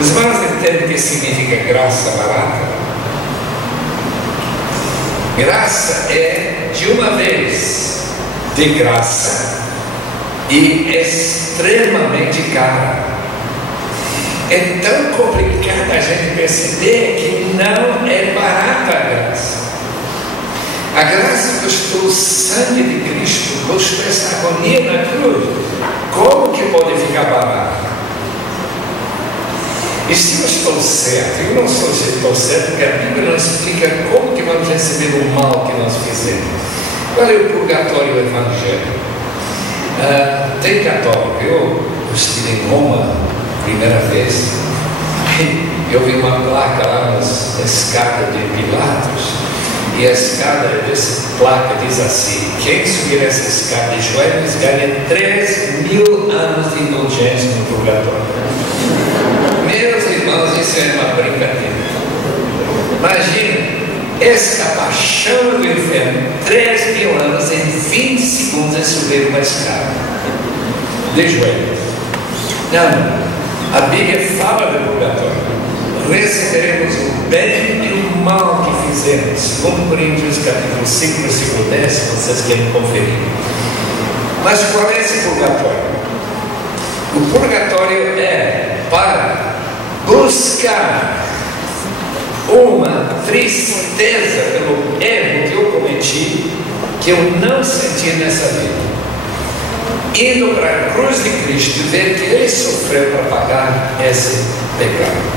Os irmãos entendem o que significa graça barata? Graça é de uma vez, de graça, e extremamente cara. É tão complicado a gente perceber que não é barata a graça. A graça custou o sangue de Cristo, custou essa agonia na cruz. Como que pode ficar barata? E se eu estou certo, eu não estou certo, porque a Bíblia não explica como que vamos receber o mal que nós fizemos. Qual é o purgatório evangélico? Tem católico. Eu estive em Roma primeira vez e eu vi uma placa lá na escada de Pilatos, e a escada dessa placa diz assim: quem subir essa escada de joelhos ganha 3.000 anos de indulgência no purgatório. Meus irmãos, isso é uma brincadeira. Imagina essa paixão do inferno, 3.000 anos em 20 segundos em subir uma escada de joelhos. Não, a Bíblia fala do purgatório. Receberemos o bem e o mal que fizemos. 2 Coríntios capítulo 5, versículo 10, se vocês querem conferir. Mas qual é esse purgatório? O purgatório é para buscar uma tristeza pelo erro que eu cometi, que eu não senti nessa vida, indo para a cruz de Cristo e ver que Ele sofreu para pagar esse pecado.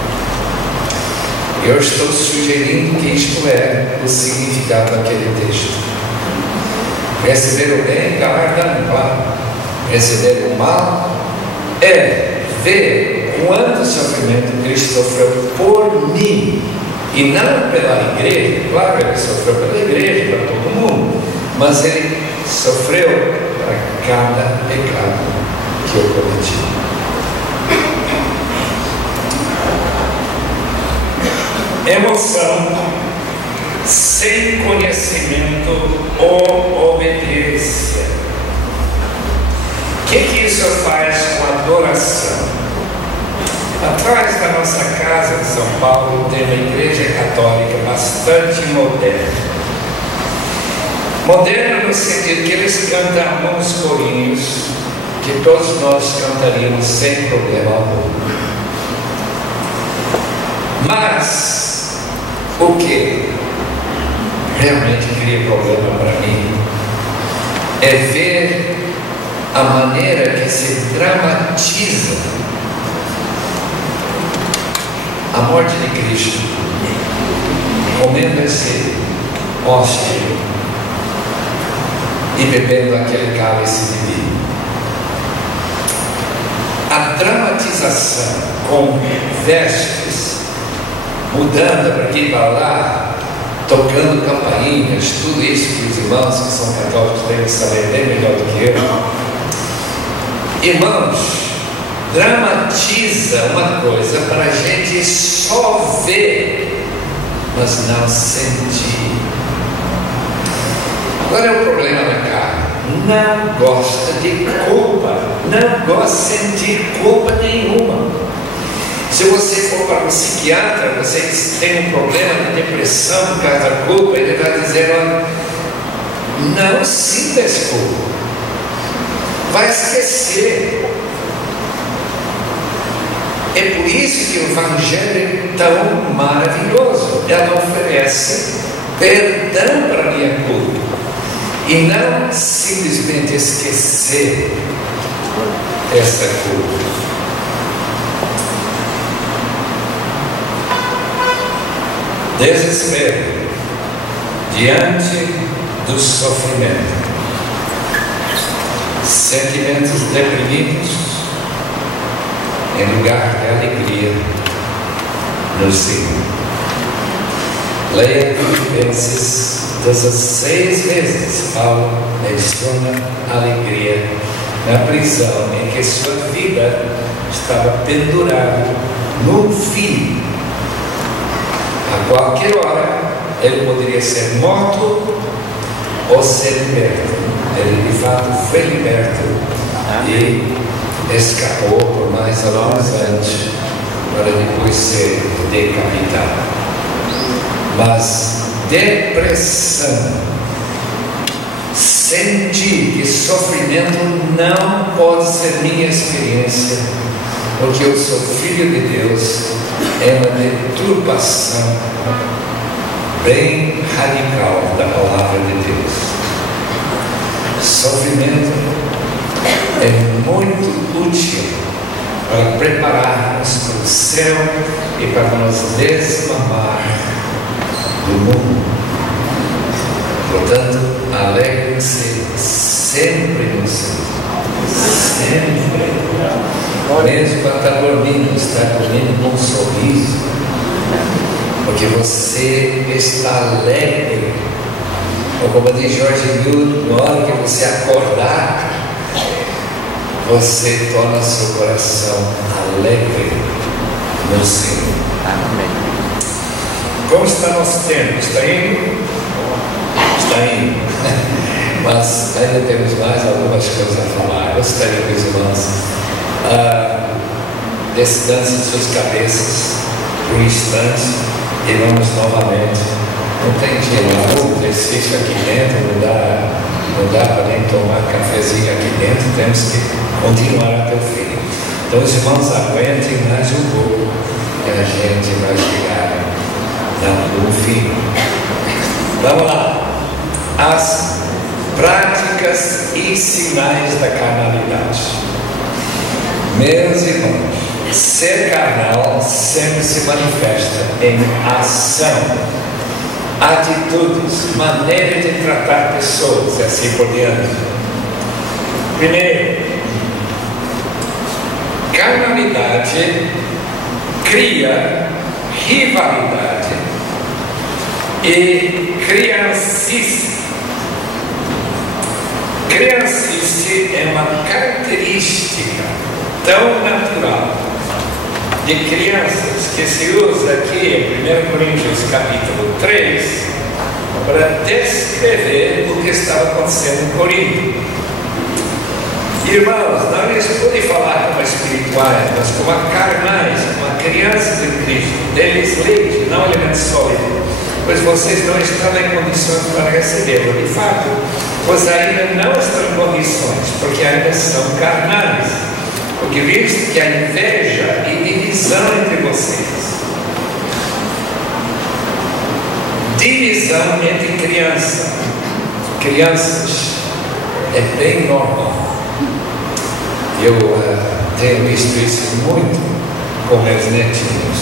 Eu estou sugerindo que isto é o significado daquele texto. Receber o bem, galardão. Receber o mal é ver quanto sofrimento Cristo sofreu por mim, e não pela igreja. Claro, Ele sofreu pela igreja, para todo mundo, mas Ele sofreu para cada pecado que eu cometi. Emoção sem conhecimento ou obediência. O que isso faz com a adoração? Atrás da nossa casa em São Paulo tem uma igreja católica bastante moderna. Moderna no sentido que eles cantam alguns corinhos que todos nós cantaríamos sem problema algum. Mas o que realmente cria problema para mim é ver a maneira que se dramatiza a morte de Cristo, comendo esse hóstia e bebendo aquele cálice de vinho. A dramatização com vestes, mudando para aqui e para lá, tocando campainhas, tudo isso que os irmãos que são católicos devem saber bem melhor do que eu. Irmãos, dramatiza uma coisa para a gente só ver, mas não sentir. Qual é o problema da carne? Não gosta de culpa, não gosta de sentir culpa nenhuma. Se você for para um psiquiatra, você tem um problema de depressão por causa da culpa, ele vai dizer: olha, não sinta essa culpa, vai esquecer. É por isso que o Evangelho é tão maravilhoso. Ela oferece perdão para a minha culpa e não simplesmente esquecer essa culpa. Desespero diante do sofrimento, sentimentos deprimidos em lugar de alegria no Senhor. Leia Filipenses 16 vezes. Paulo menciona alegria na prisão em que sua vida estava pendurada no fio. A qualquer hora ele poderia ser morto ou ser liberto. Ele de fato foi liberto e escapou por mais alguns anos para depois ser decapitado. Mas depressão, sentir que sofrimento não pode ser minha experiência, porque eu sou filho de Deus, é uma deturpação bem radical da palavra de Deus. Sofrimento é muito útil para preparar-nos para o céu e para nos desmamar do mundo. Portanto, alegrem-se sempre no Senhor. Sempre. Mesmo quando está dormindo, está dormindo com um sorriso, porque você está alegre. Ou como diz Jorge Ludo, na hora que você acordar, você torna seu coração alegre no Senhor. Amém. Como está nosso tempo? Está indo? Está indo. Mas ainda temos mais algumas coisas a falar. Eu gostaria que os irmãos descansem suas cabeças por um instante e vamos novamente. Não tem jeito, o exercício aqui dentro, não dá para nem tomar cafezinho aqui dentro, temos que continuar até o fim. Então os irmãos aguentem mais um pouco e a gente vai chegar no fim. Vamos lá. As práticas e sinais da carnalidade. Meus irmãos, ser carnal sempre se manifesta em ação, atitudes, maneira de tratar pessoas e assim por diante. Primeiro, carnalidade cria rivalidade e criancice. Criancice é uma característica tão natural de crianças que se usa aqui em 1 Coríntios capítulo 3 para descrever o que estava acontecendo em Corinto. Irmãos, não lhes pude falar como espirituais, mas como carnais, como crianças em Cristo. Deles leite, não alimento sólido, pois vocês não estão em condições para recebê-lo. De fato, pois ainda não estão em condições, porque ainda são carnais. Porque visto que há inveja e divisão entre vocês, divisão entre crianças é bem normal. Eu tenho visto isso muito com meus netinhos.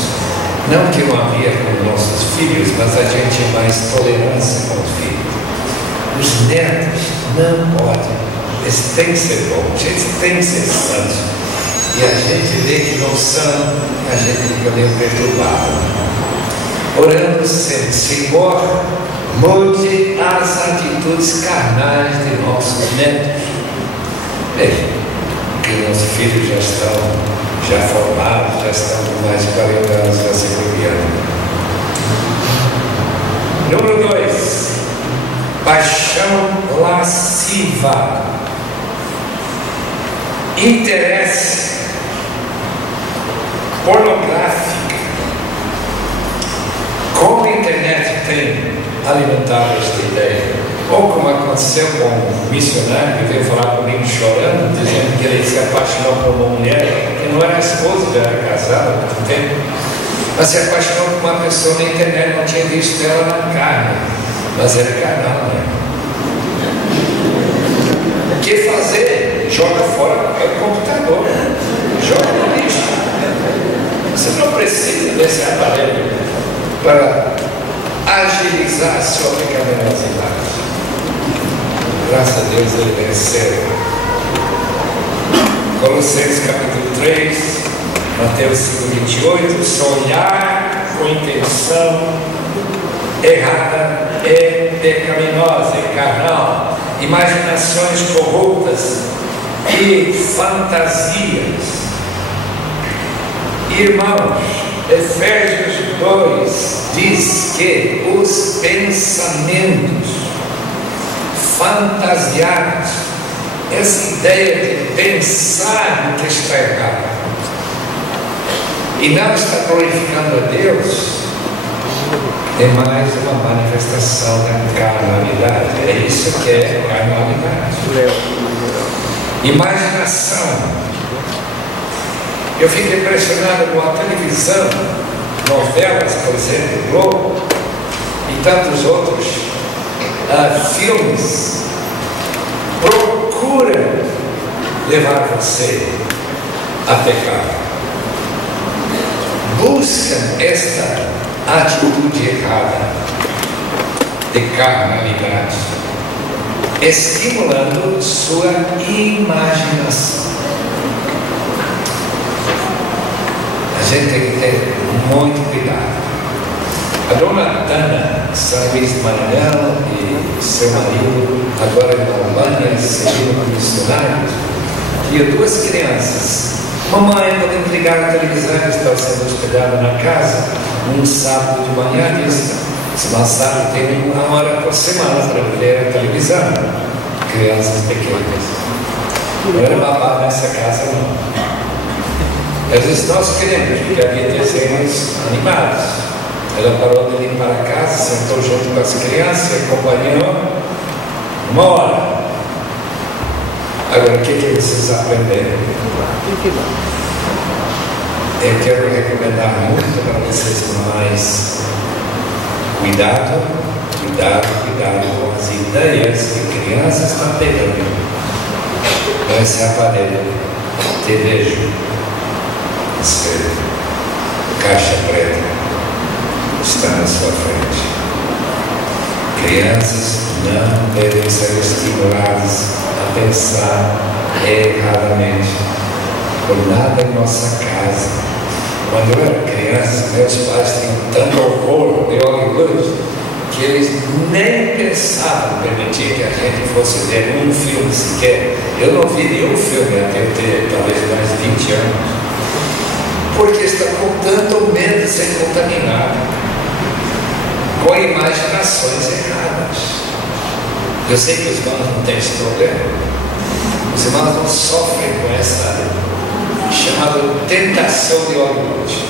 Não que não havia com nossos filhos, mas a gente é mais tolerância com os filhos. Os netos não podem, eles têm que ser bons, eles têm que ser santos. E a gente vê que não são, a gente fica meio perturbado. Orando sempre, Senhor, mude as atitudes carnais de nossos netos. Veja, que nossos filhos já formados, já estão com mais de 40 anos, já se criando. Número 2, paixão lasciva, interesse pornográfica. Como a internet tem alimentado esta ideia, ou como aconteceu com um missionário que veio falar comigo chorando, dizendo que ele se apaixonou por uma mulher que não era esposa, já era casada há muito tempo, mas se apaixonou por uma pessoa na internet, não tinha visto ela na carne, mas era carnal, né? O que fazer? Joga fora o computador, joga no lixo. Você não precisa desse aparelho para agilizar a sua pecaminosidade. Graças a Deus ele venceu. Colossenses capítulo 3, Mateus 5:28, sonhar com intenção errada e pecaminosa e carnal, imaginações corruptas e fantasias. Irmãos, Efésios 2 diz que os pensamentos fantasiados, essa ideia de pensar no que está errado e não está glorificando a Deus, é mais uma manifestação da carnalidade. É isso que é carnalidade. Imaginação. Eu fico impressionado com a televisão, novelas, por exemplo, Globo e tantos outros filmes procuram levar você a pecar. Buscam esta atitude errada. de carnalidade, estimulando sua imaginação. A gente tem que ter muito cuidado. A dona Dana, São Luís de Maranhão, e seu marido, agora na Albânia, seguindo missionários, tinha duas crianças. Mamãe, podemos ligar a televisão, estava sendo hospedada na casa, um sábado de manhã, disse, se sábado tem 1 hora por semana para ver a televisão, crianças pequenas. Não era babá nessa casa, não. Às vezes nós queremos, porque havia desenhos animados. Ela parou de limpar a casa, sentou junto com as crianças e acompanhou 1 hora. Agora, o que vocês aprenderam? Eu quero recomendar muito para vocês mais cuidado com as ideias que crianças estão pegando. Não esse aparelho, te vejo, esse caixa preta está na sua frente. Crianças não devem ser estimuladas a pensar erradamente por nada em nossa casa. Quando eu era criança, meus pais tinham tanto horror de Hollywood que eles nem pensavam permitir que a gente fosse ver um filme sequer. Eu não vi nenhum filme até eu ter talvez mais de 20 anos, porque está com tanto medo de ser contaminado com imaginações erradas. Eu sei que os irmãos não têm esse problema. Os irmãos não sofrem com essa chamada tentação de Hollywood.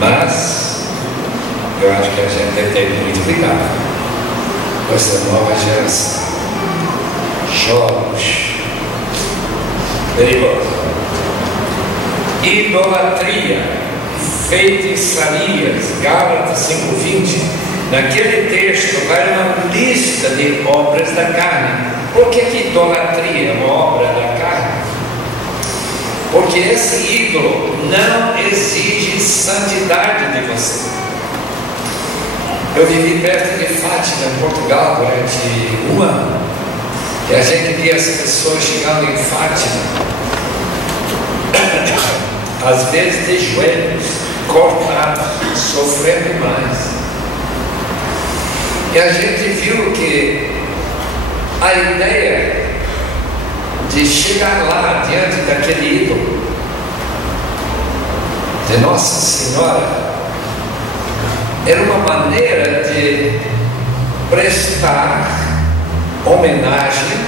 Mas eu acho que a gente deve ter muito cuidado com essa nova geração. Jogos perigosos, idolatria, feitiçarias. Gálatas 5:20. Naquele texto vai uma lista de obras da carne. Por que idolatria é uma obra da carne? Porque esse ídolo não exige santidade de você. Eu vivi perto de Fátima, em Portugal, durante 1 ano, e a gente via as pessoas chegando em Fátima, às vezes de joelhos, cortados, sofrendo demais. E a gente viu que a ideia de chegar lá diante daquele ídolo de Nossa Senhora era uma maneira de prestar homenagem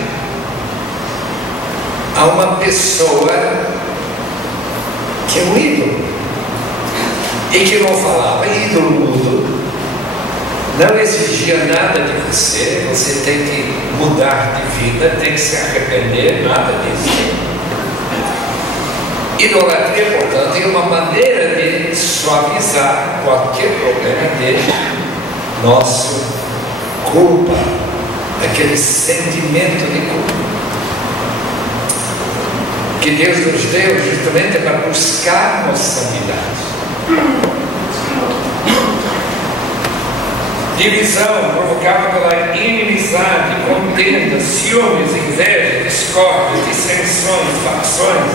a uma pessoa que é um ídolo e que não falava ídolo mudo, não exigia nada de você, você tem que mudar de vida, tem que se arrepender, nada disso. Idolatria, portanto, é uma maneira de suavizar qualquer problema de nosso culpa, aquele sentimento de culpa que Deus nos deu justamente para buscarmos santidade. Divisão provocada pela inimizade, contenda, ciúmes, inveja, discórdia, dissensões, facções,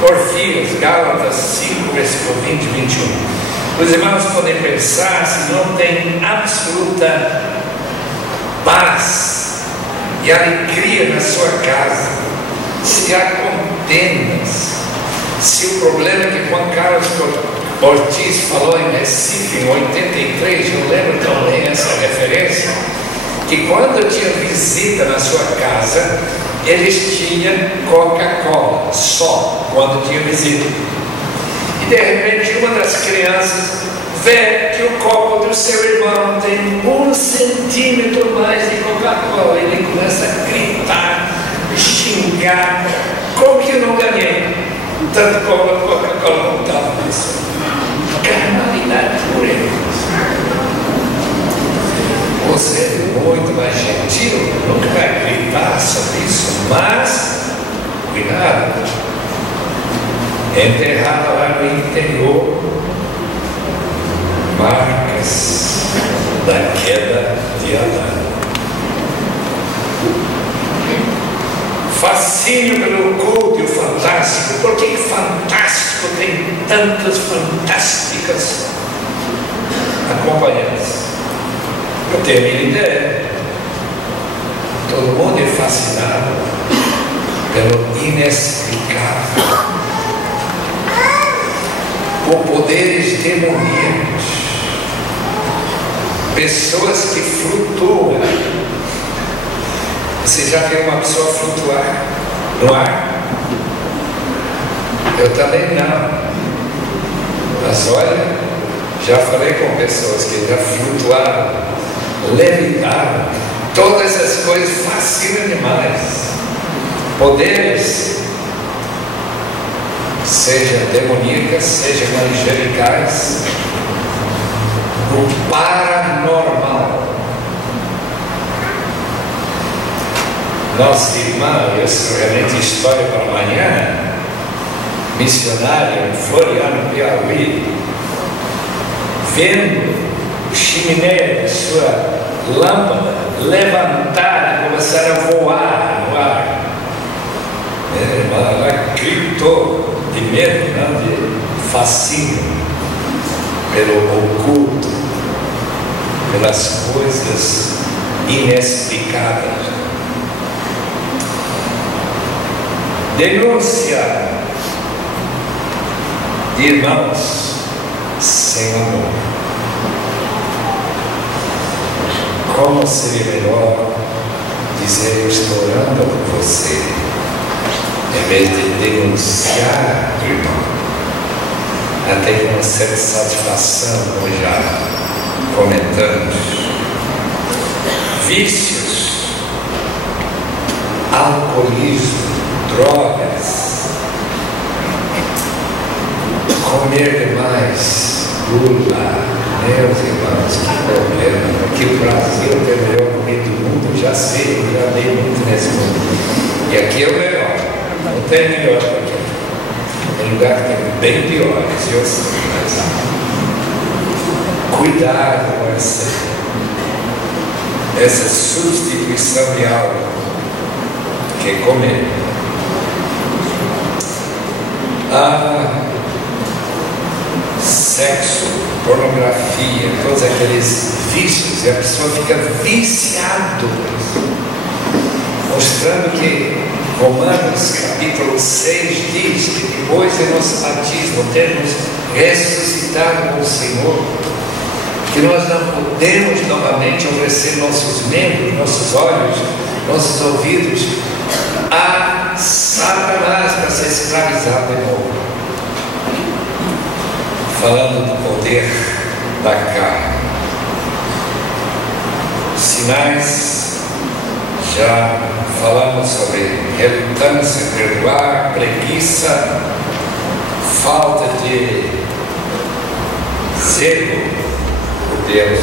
porfias. Gálatas 5, versículo 20 e 21. Os irmãos podem pensar se não tem absoluta paz e alegria na sua casa, se há contendas, se o problema que Juan Carlos Ortiz falou em Recife em 83, eu lembro também essa referência, que quando tinha visita na sua casa, eles tinham Coca-Cola, só quando tinha visita. E de repente uma das crianças vê que o copo do seu irmão tem 1 centímetro mais de Coca-Cola. Ele começa a gritar, xingar. Como que eu não ganhei? Tanto como a Coca-Cola não estava nisso. Carnalidade pura. Você é muito mais gentil, nunca vai gritar sobre isso, mas cuidado, enterrado lá no interior marcas da queda de Adão. Fascínio pelo oculto e o fantástico. Por que fantástico tem tantas fantásticas acompanhantes? Eu tenho a minha ideia. Todo mundo é fascinado pelo inexplicável, por poderes demoníacos, pessoas que flutuam. Você já viu uma pessoa flutuar no ar? Eu também não. Mas olha, já falei com pessoas que já flutuaram, levitaram. Todas essas coisas fascinam demais. Poderes, sejam demoníacas, sejam angelicais, o paranormal. Nossa irmã, isso realmente história para amanhã, missionária em Floriano, Piauí, vendo o chaminé de sua lâmpada levantar e começar a voar no ar. Ela gritou de medo, não de fascínio pelo oculto, pelas coisas inexplicáveis. Denúncia de irmãos sem amor. Como seria melhor dizer: eu estou orando por você, em vez de denunciar o irmão, até com uma certa satisfação, como já comentamos. Vícios, alcoolismo, drogas, comer demais, gula. Meus irmãos, que problema. Aqui o Brasil tem a melhor comida do mundo, eu já sei, eu já dei muito nesse mundo. E aqui é o melhor, não tem melhor aqui. Tem lugar que tem bem piores, eu sei, mas cuidado com essa substituição de algo que é comer. Sexo, pornografia, todos aqueles vícios, e a pessoa fica viciado, mostrando que Romanos capítulo 6 diz que depois de nosso batismo termos ressuscitado com o Senhor, que nós não podemos novamente oferecer nossos membros, nossos olhos, nossos ouvidos a Satanás para ser escravizado de novo. Falando do poder da carne. Sinais, já falamos sobre relutância, perdoar, preguiça, falta de zelo por Deus,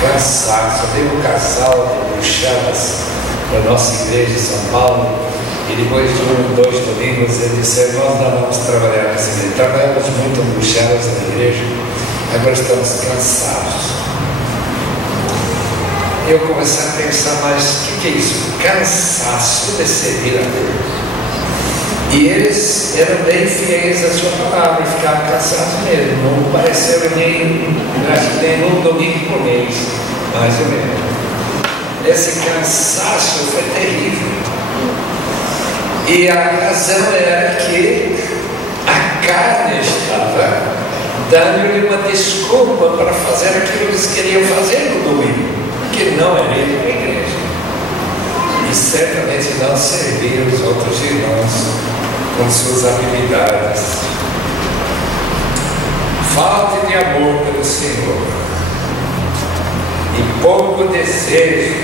cansaço. Teve um casal de bruxadas na nossa igreja de São Paulo. E depois de 1 ou 2 domingos, ele disse: nós não vamos trabalhar nessa igreja. Trabalhamos muito angustiados na igreja, agora estamos cansados. Eu comecei a pensar, mas o que é isso? Cansaço de servir a Deus. E eles eram bem fiéis à sua palavra e ficavam cansados mesmo. Não pareceram nem um domingo por mês, mais ou menos. Esse cansaço foi terrível. E a razão era que a carne estava dando-lhe uma desculpa para fazer aquilo que eles queriam fazer no domingo, que não era ir para a igreja. E certamente não servir os outros irmãos com suas habilidades. Falta de amor pelo Senhor e pouco desejo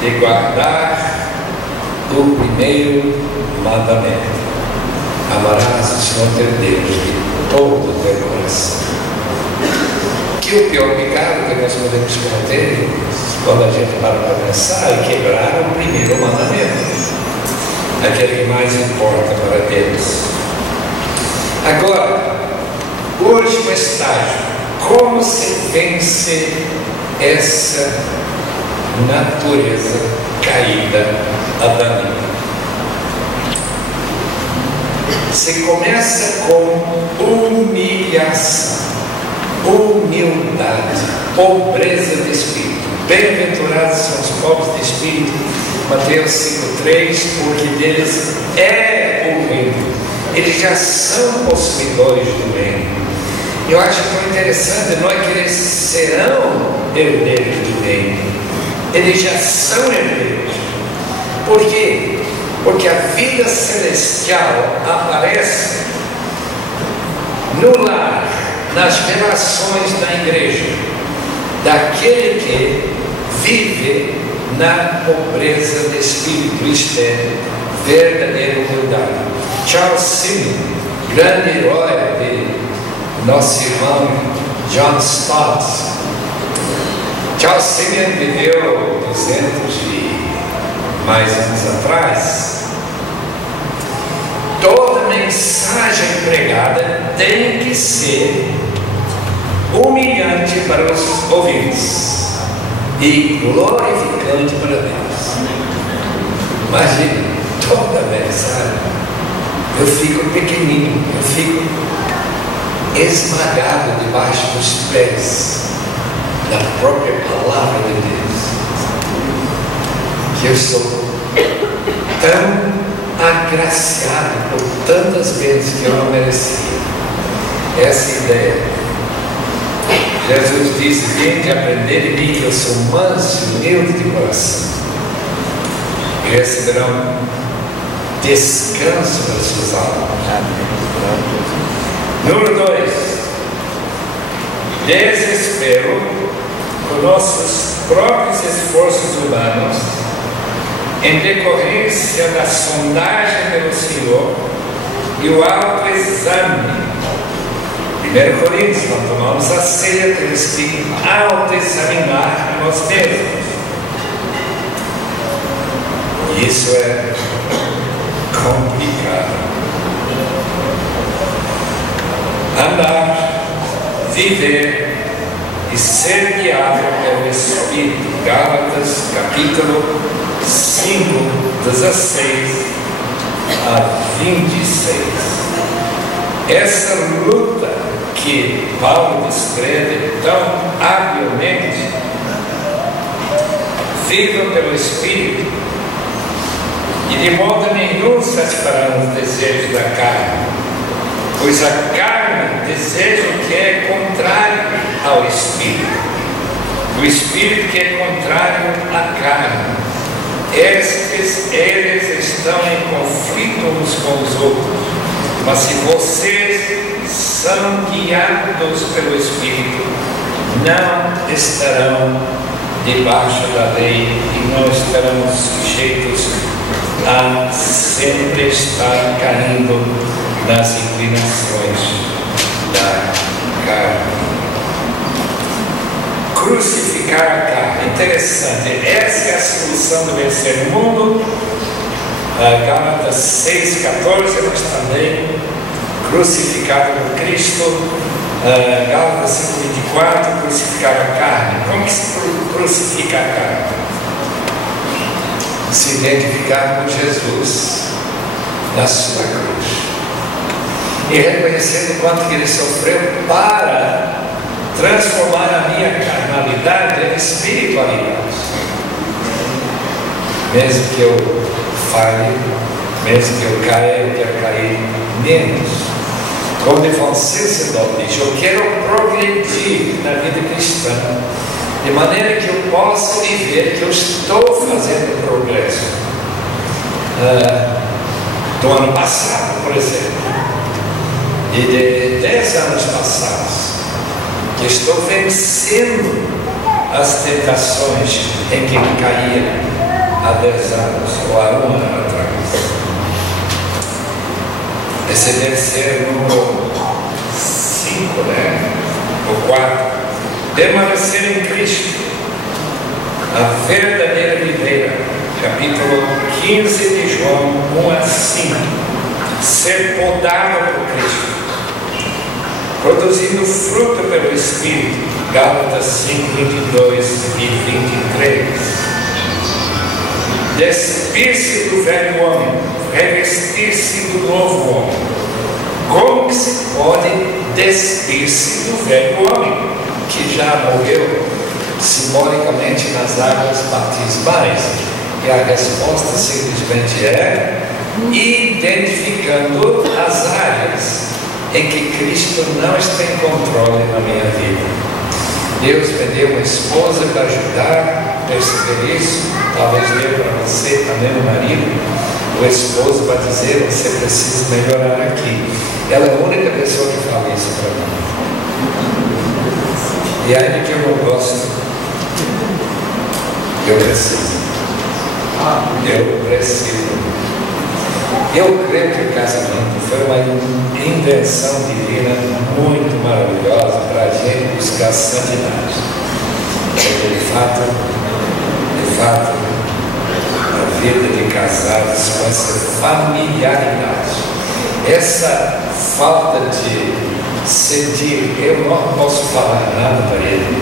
de guardar o primeiro mandamento: amarás o Senhor teu Deus de todo o teu coração. Que o pior pecado que nós podemos cometer, quando a gente para pensar, é quebrar o primeiro mandamento, aquele que mais importa para Deus. Agora, o último estágio: como se vence essa natureza caída adâmica. Se começa com humilhação, humildade, pobreza de espírito. Bem-aventurados são os pobres de espírito, Mateus 5,3, porque deles é o reino. Eles já são possuidores do reino. Eu acho tão interessante, não é que eles serão herdeiros do reino, eles já são herdeiros. Por quê? Porque a vida celestial aparece no lar, nas relações da igreja, daquele que vive na pobreza de espírito, isto é, verdadeira humildade. Charles Simeon, grande herói de nosso irmão John Stott. Charles Simeon viveu 200 e mais anos atrás. Toda mensagem pregada tem que ser humilhante para os ouvintes e glorificante para Deus. Imagina, toda mensagem, eu fico pequenino, eu fico esmagado debaixo dos pés da própria palavra de Deus, que eu sou tão agraciado por tantas vezes que eu não merecia. Essa ideia. Jesus disse: vinde aprender de mim, que eu sou manso e humilde de coração, e receberão descanso das suas almas. Número 2, desespero por nossos próprios esforços humanos em decorrência da sondagem pelo Senhor e o autoexame. 1 Coríntios, quando tomamos a ceia, temos que autoexaminar a nós mesmos. E isso é complicado. Andar, viver e ser guiado pelo Espírito. Gálatas, capítulo 5, 16 a 26. Essa luta que Paulo descreve tão habilmente, vivam pelo Espírito, e de modo nenhum satisfarão os desejos da carne, pois a carne deseja o que é contrário ao Espírito, o Espírito que é contrário à carne. Eles estão em conflito uns com os outros, mas se vocês são guiados pelo Espírito, não estarão debaixo da lei e não estarão sujeitos a sempre estar caindo nas inclinações da carne. Crucificar a carne. Interessante, essa é a solução do vencer o mundo. Gálatas 6,14, mas também crucificado por Cristo. Gálatas 5,24, crucificar a carne. Como que se crucifica a carne? Se identificar com Jesus na sua cruz e reconhecendo o quanto que ele sofreu para transformar a minha carnalidade em espiritualidade. Mesmo que eu falhe, mesmo que eu caia, eu quero cair menos. Como de sacerdote diz, eu quero progredir na vida cristã, de maneira que eu possa viver que eu estou fazendo progresso. Do ano passado, por exemplo, e de 10 anos passados, que estou vencendo as tentações em que caía há 10 anos ou há 1 ano atrás. Esse deve ser o número 5, né? Ou 4. Permanecer em Cristo, a verdadeira videira. Capítulo 15 de João 1 a 5. Ser podado por Cristo, produzindo fruto pelo Espírito, Gálatas 5, 22 e 23. Despir-se do velho homem, revestir-se do novo homem. Como que se pode despir-se do velho homem, que já morreu simbolicamente nas águas batismais? E a resposta simplesmente é identificando as áreas em que Cristo não está em controle na minha vida. Deus me deu uma esposa para ajudar a perceber isso. Talvez dê para você também um marido. O esposo vai dizer: você precisa melhorar aqui. Ela é a única pessoa que fala isso para mim. E ainda que eu não gosto, eu preciso. Eu preciso. Eu creio que o casamento foi uma invenção divina muito maravilhosa para a gente buscar santidade. Porque de fato, a vida de casados com essa familiaridade, essa falta de sentir, eu não posso falar nada para ele,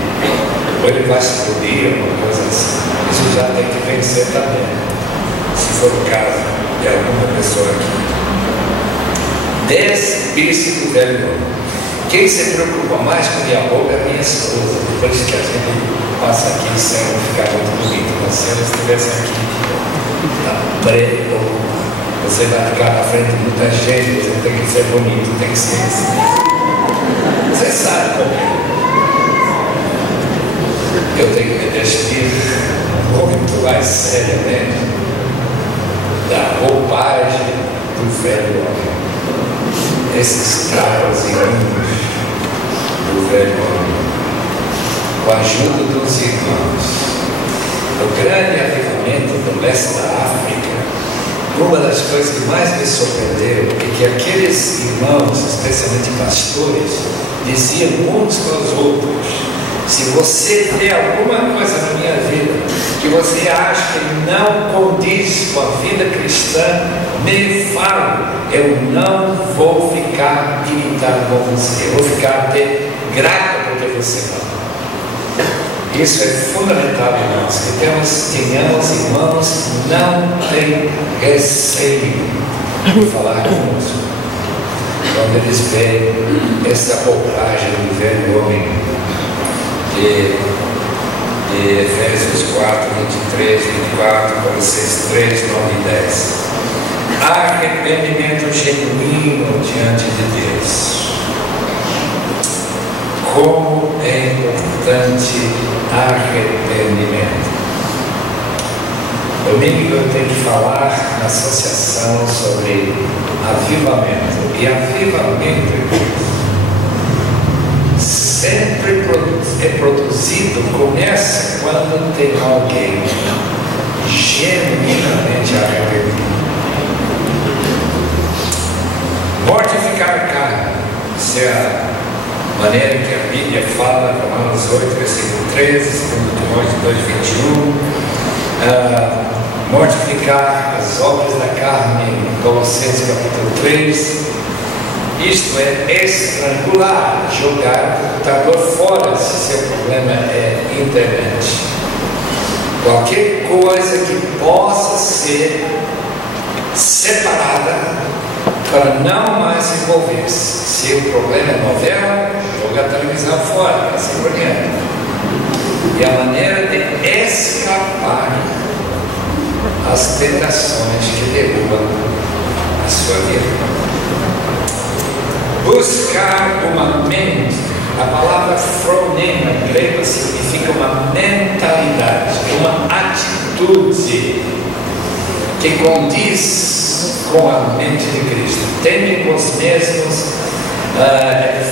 ou ele vai explodir, alguma coisa assim. Isso já tem que vencer também, se for o caso de alguma pessoa aqui. Despir-se do velho homem. Quem se preocupa mais com o diabo é a minha esposa. Por isso que a gente passa aqui sem ficar muito bonito. Mas se ela estivesse aqui, está preocupada. Você vai ficar na frente de muita gente, você tem que ser bonito, tem que ser assim. Você sabe como é. Eu tenho que me despir muito mais seriamente da roupagem do velho homem, esses trapos imundos do velho homem, com a ajuda dos irmãos. O grande avivamento do leste da África, uma das coisas que mais me surpreenderam é que aqueles irmãos, especialmente pastores, diziam uns para os outros: se você vê alguma coisa na minha vida que você acha que não condiz com a vida cristã, me fale. Eu não vou ficar irritado com você, eu vou ficar até grato porque você fala. Isso é fundamental, irmãos, que tenhamos irmãos que não têm receio de falar conosco. Quando eles veem essa roupagem do velho homem de Efésios 4, 23, 24, Colossenses 3, 9 e 10. Arrependimento genuíno diante de Deus. Como é importante arrependimento. Domingo eu tenho que falar na associação sobre avivamento. E avivamento sempre é produzido, começa quando tem alguém genuinamente arrependido. Mortificar a carne. Isso é a maneira que a Bíblia fala, Romanos 8, versículo 13, 2 Timóteo 2, 21. Mortificar as obras da carne, Colossenses capítulo 3. Isto é estrangular, jogar o computador fora, se seu problema é internet. Qualquer coisa que possa ser separada para não mais envolver-se. Se o problema é novela, joga a televisão fora, assim por diante. E a maneira de escapar às tentações que derrubam a sua vida. Buscar uma mente. A palavra phronema em grego significa uma mentalidade, uma atitude que condiz com a mente de Cristo. Tende com os mesmos,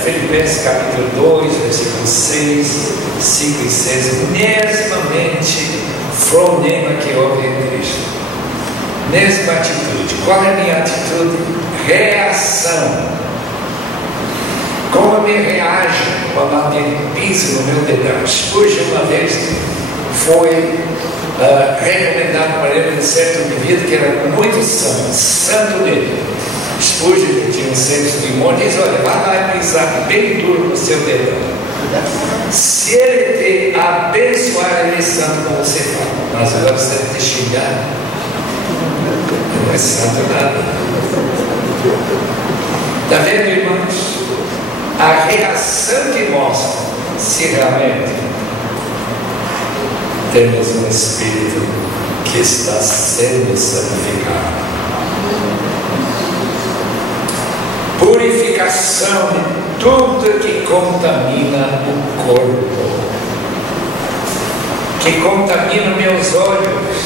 Filipenses capítulo 2, versículos 6, 5 e 6, mesmamente phronema que houve em Cristo. Mesma atitude. Qual é a minha atitude? Reação. Como eu me reajo quando alguém pisa no meu dedão? Spurgeon uma vez foi recomendado para ele um certo indivíduo que era muito santo dele. Spurgeon tinha um senso de humor, diz: olha, vai lá e pisar bem duro no seu dedão. Se ele te abençoar, ele é santo, como você fala. Mas agora você deve te xingar. Não é santo nada. Está vendo, irmãos? A reação que mostra se realmente temos um espírito que está sendo santificado. Purificação de tudo que contamina o corpo, que contamina meus olhos,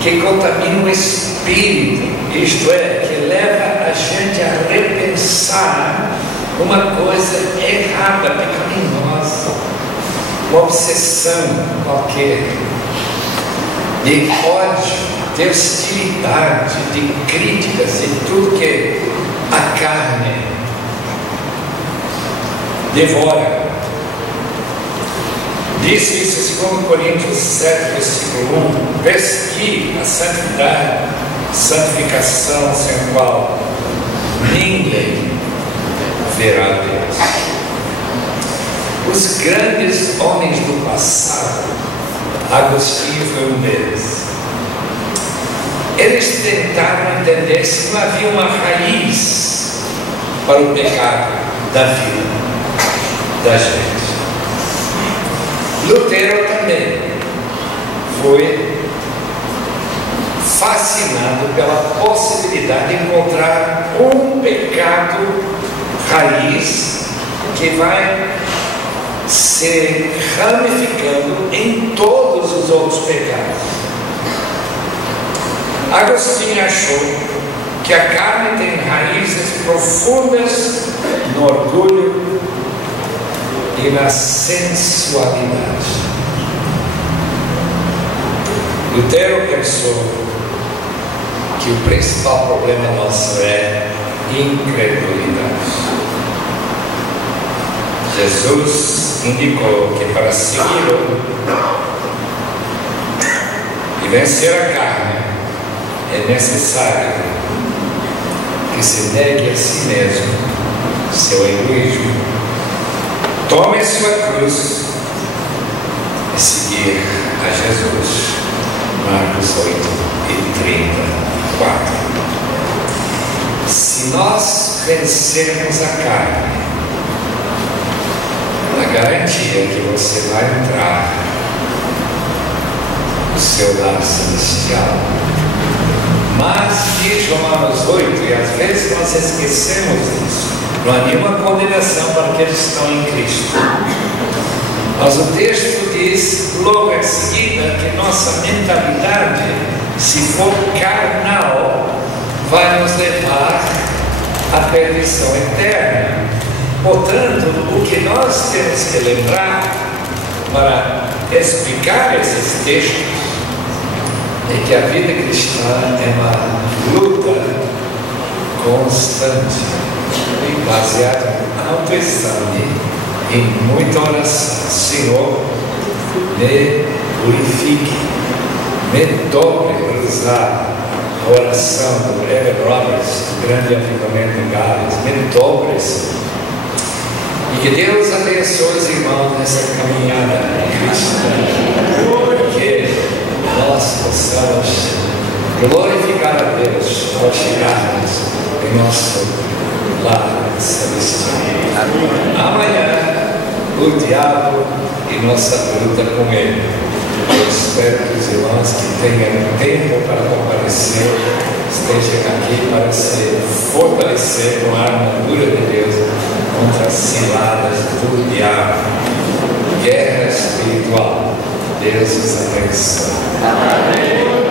que contamina o espírito, isto é, que leva a gente a repensar uma coisa errada, pecaminosa, uma obsessão qualquer, de ódio, de hostilidade, de críticas, de tudo que a carne devora. Diz isso em 2 Coríntios 7, versículo 1: pesqui a santidade, santificação sem a qual ninguém verá Deus. Os grandes homens do passado, Agostinho foi um deles, eles tentaram entender se não havia uma raiz para o pecado da vida da gente. Lutero também foi fascinado pela possibilidade de encontrar um pecado raiz que vai se ramificando em todos os outros pecados. Agostinho achou que a carne tem raízes profundas no orgulho e na sensualidade. Lutero pensou que o principal problema nosso é incredulidade. Jesus indicou que para segui-lo e vencer a carne é necessário que se negue a si mesmo, seu egoísmo, tome a sua cruz e seguir a Jesus. Marcos 8:34. Se nós vencermos a carne, a garantia que você vai entrar no seu lar celestial. Mas diz Romanos 8, e às vezes nós esquecemos disso, não há nenhuma condenação para aqueles que estão em Cristo. Mas o texto diz logo em seguida que nossa mentalidade, se for carnal, vai nos levar à perdição eterna. Portanto, o que nós temos que lembrar para explicar esses textos é que a vida cristã é uma luta constante, baseada em autoexame e muita oração. Senhor, me purifique, me dobre, para usar a oração do Evan Roberts, do grande avivamento em Gales, me dobre, Senhor. E que Deus abençoe os irmãos nessa caminhada cristã, que nós possamos glorificar a Deus ao chegarmos em nosso lar celestial. Amanhã, o diabo e nossa luta com ele. Eu espero que os irmãos que tenham tempo para comparecer estejam aqui para se fortalecer com a armadura de Deus contra as ciladas do diabo. Guerra espiritual. Deus os abençoe. Amém.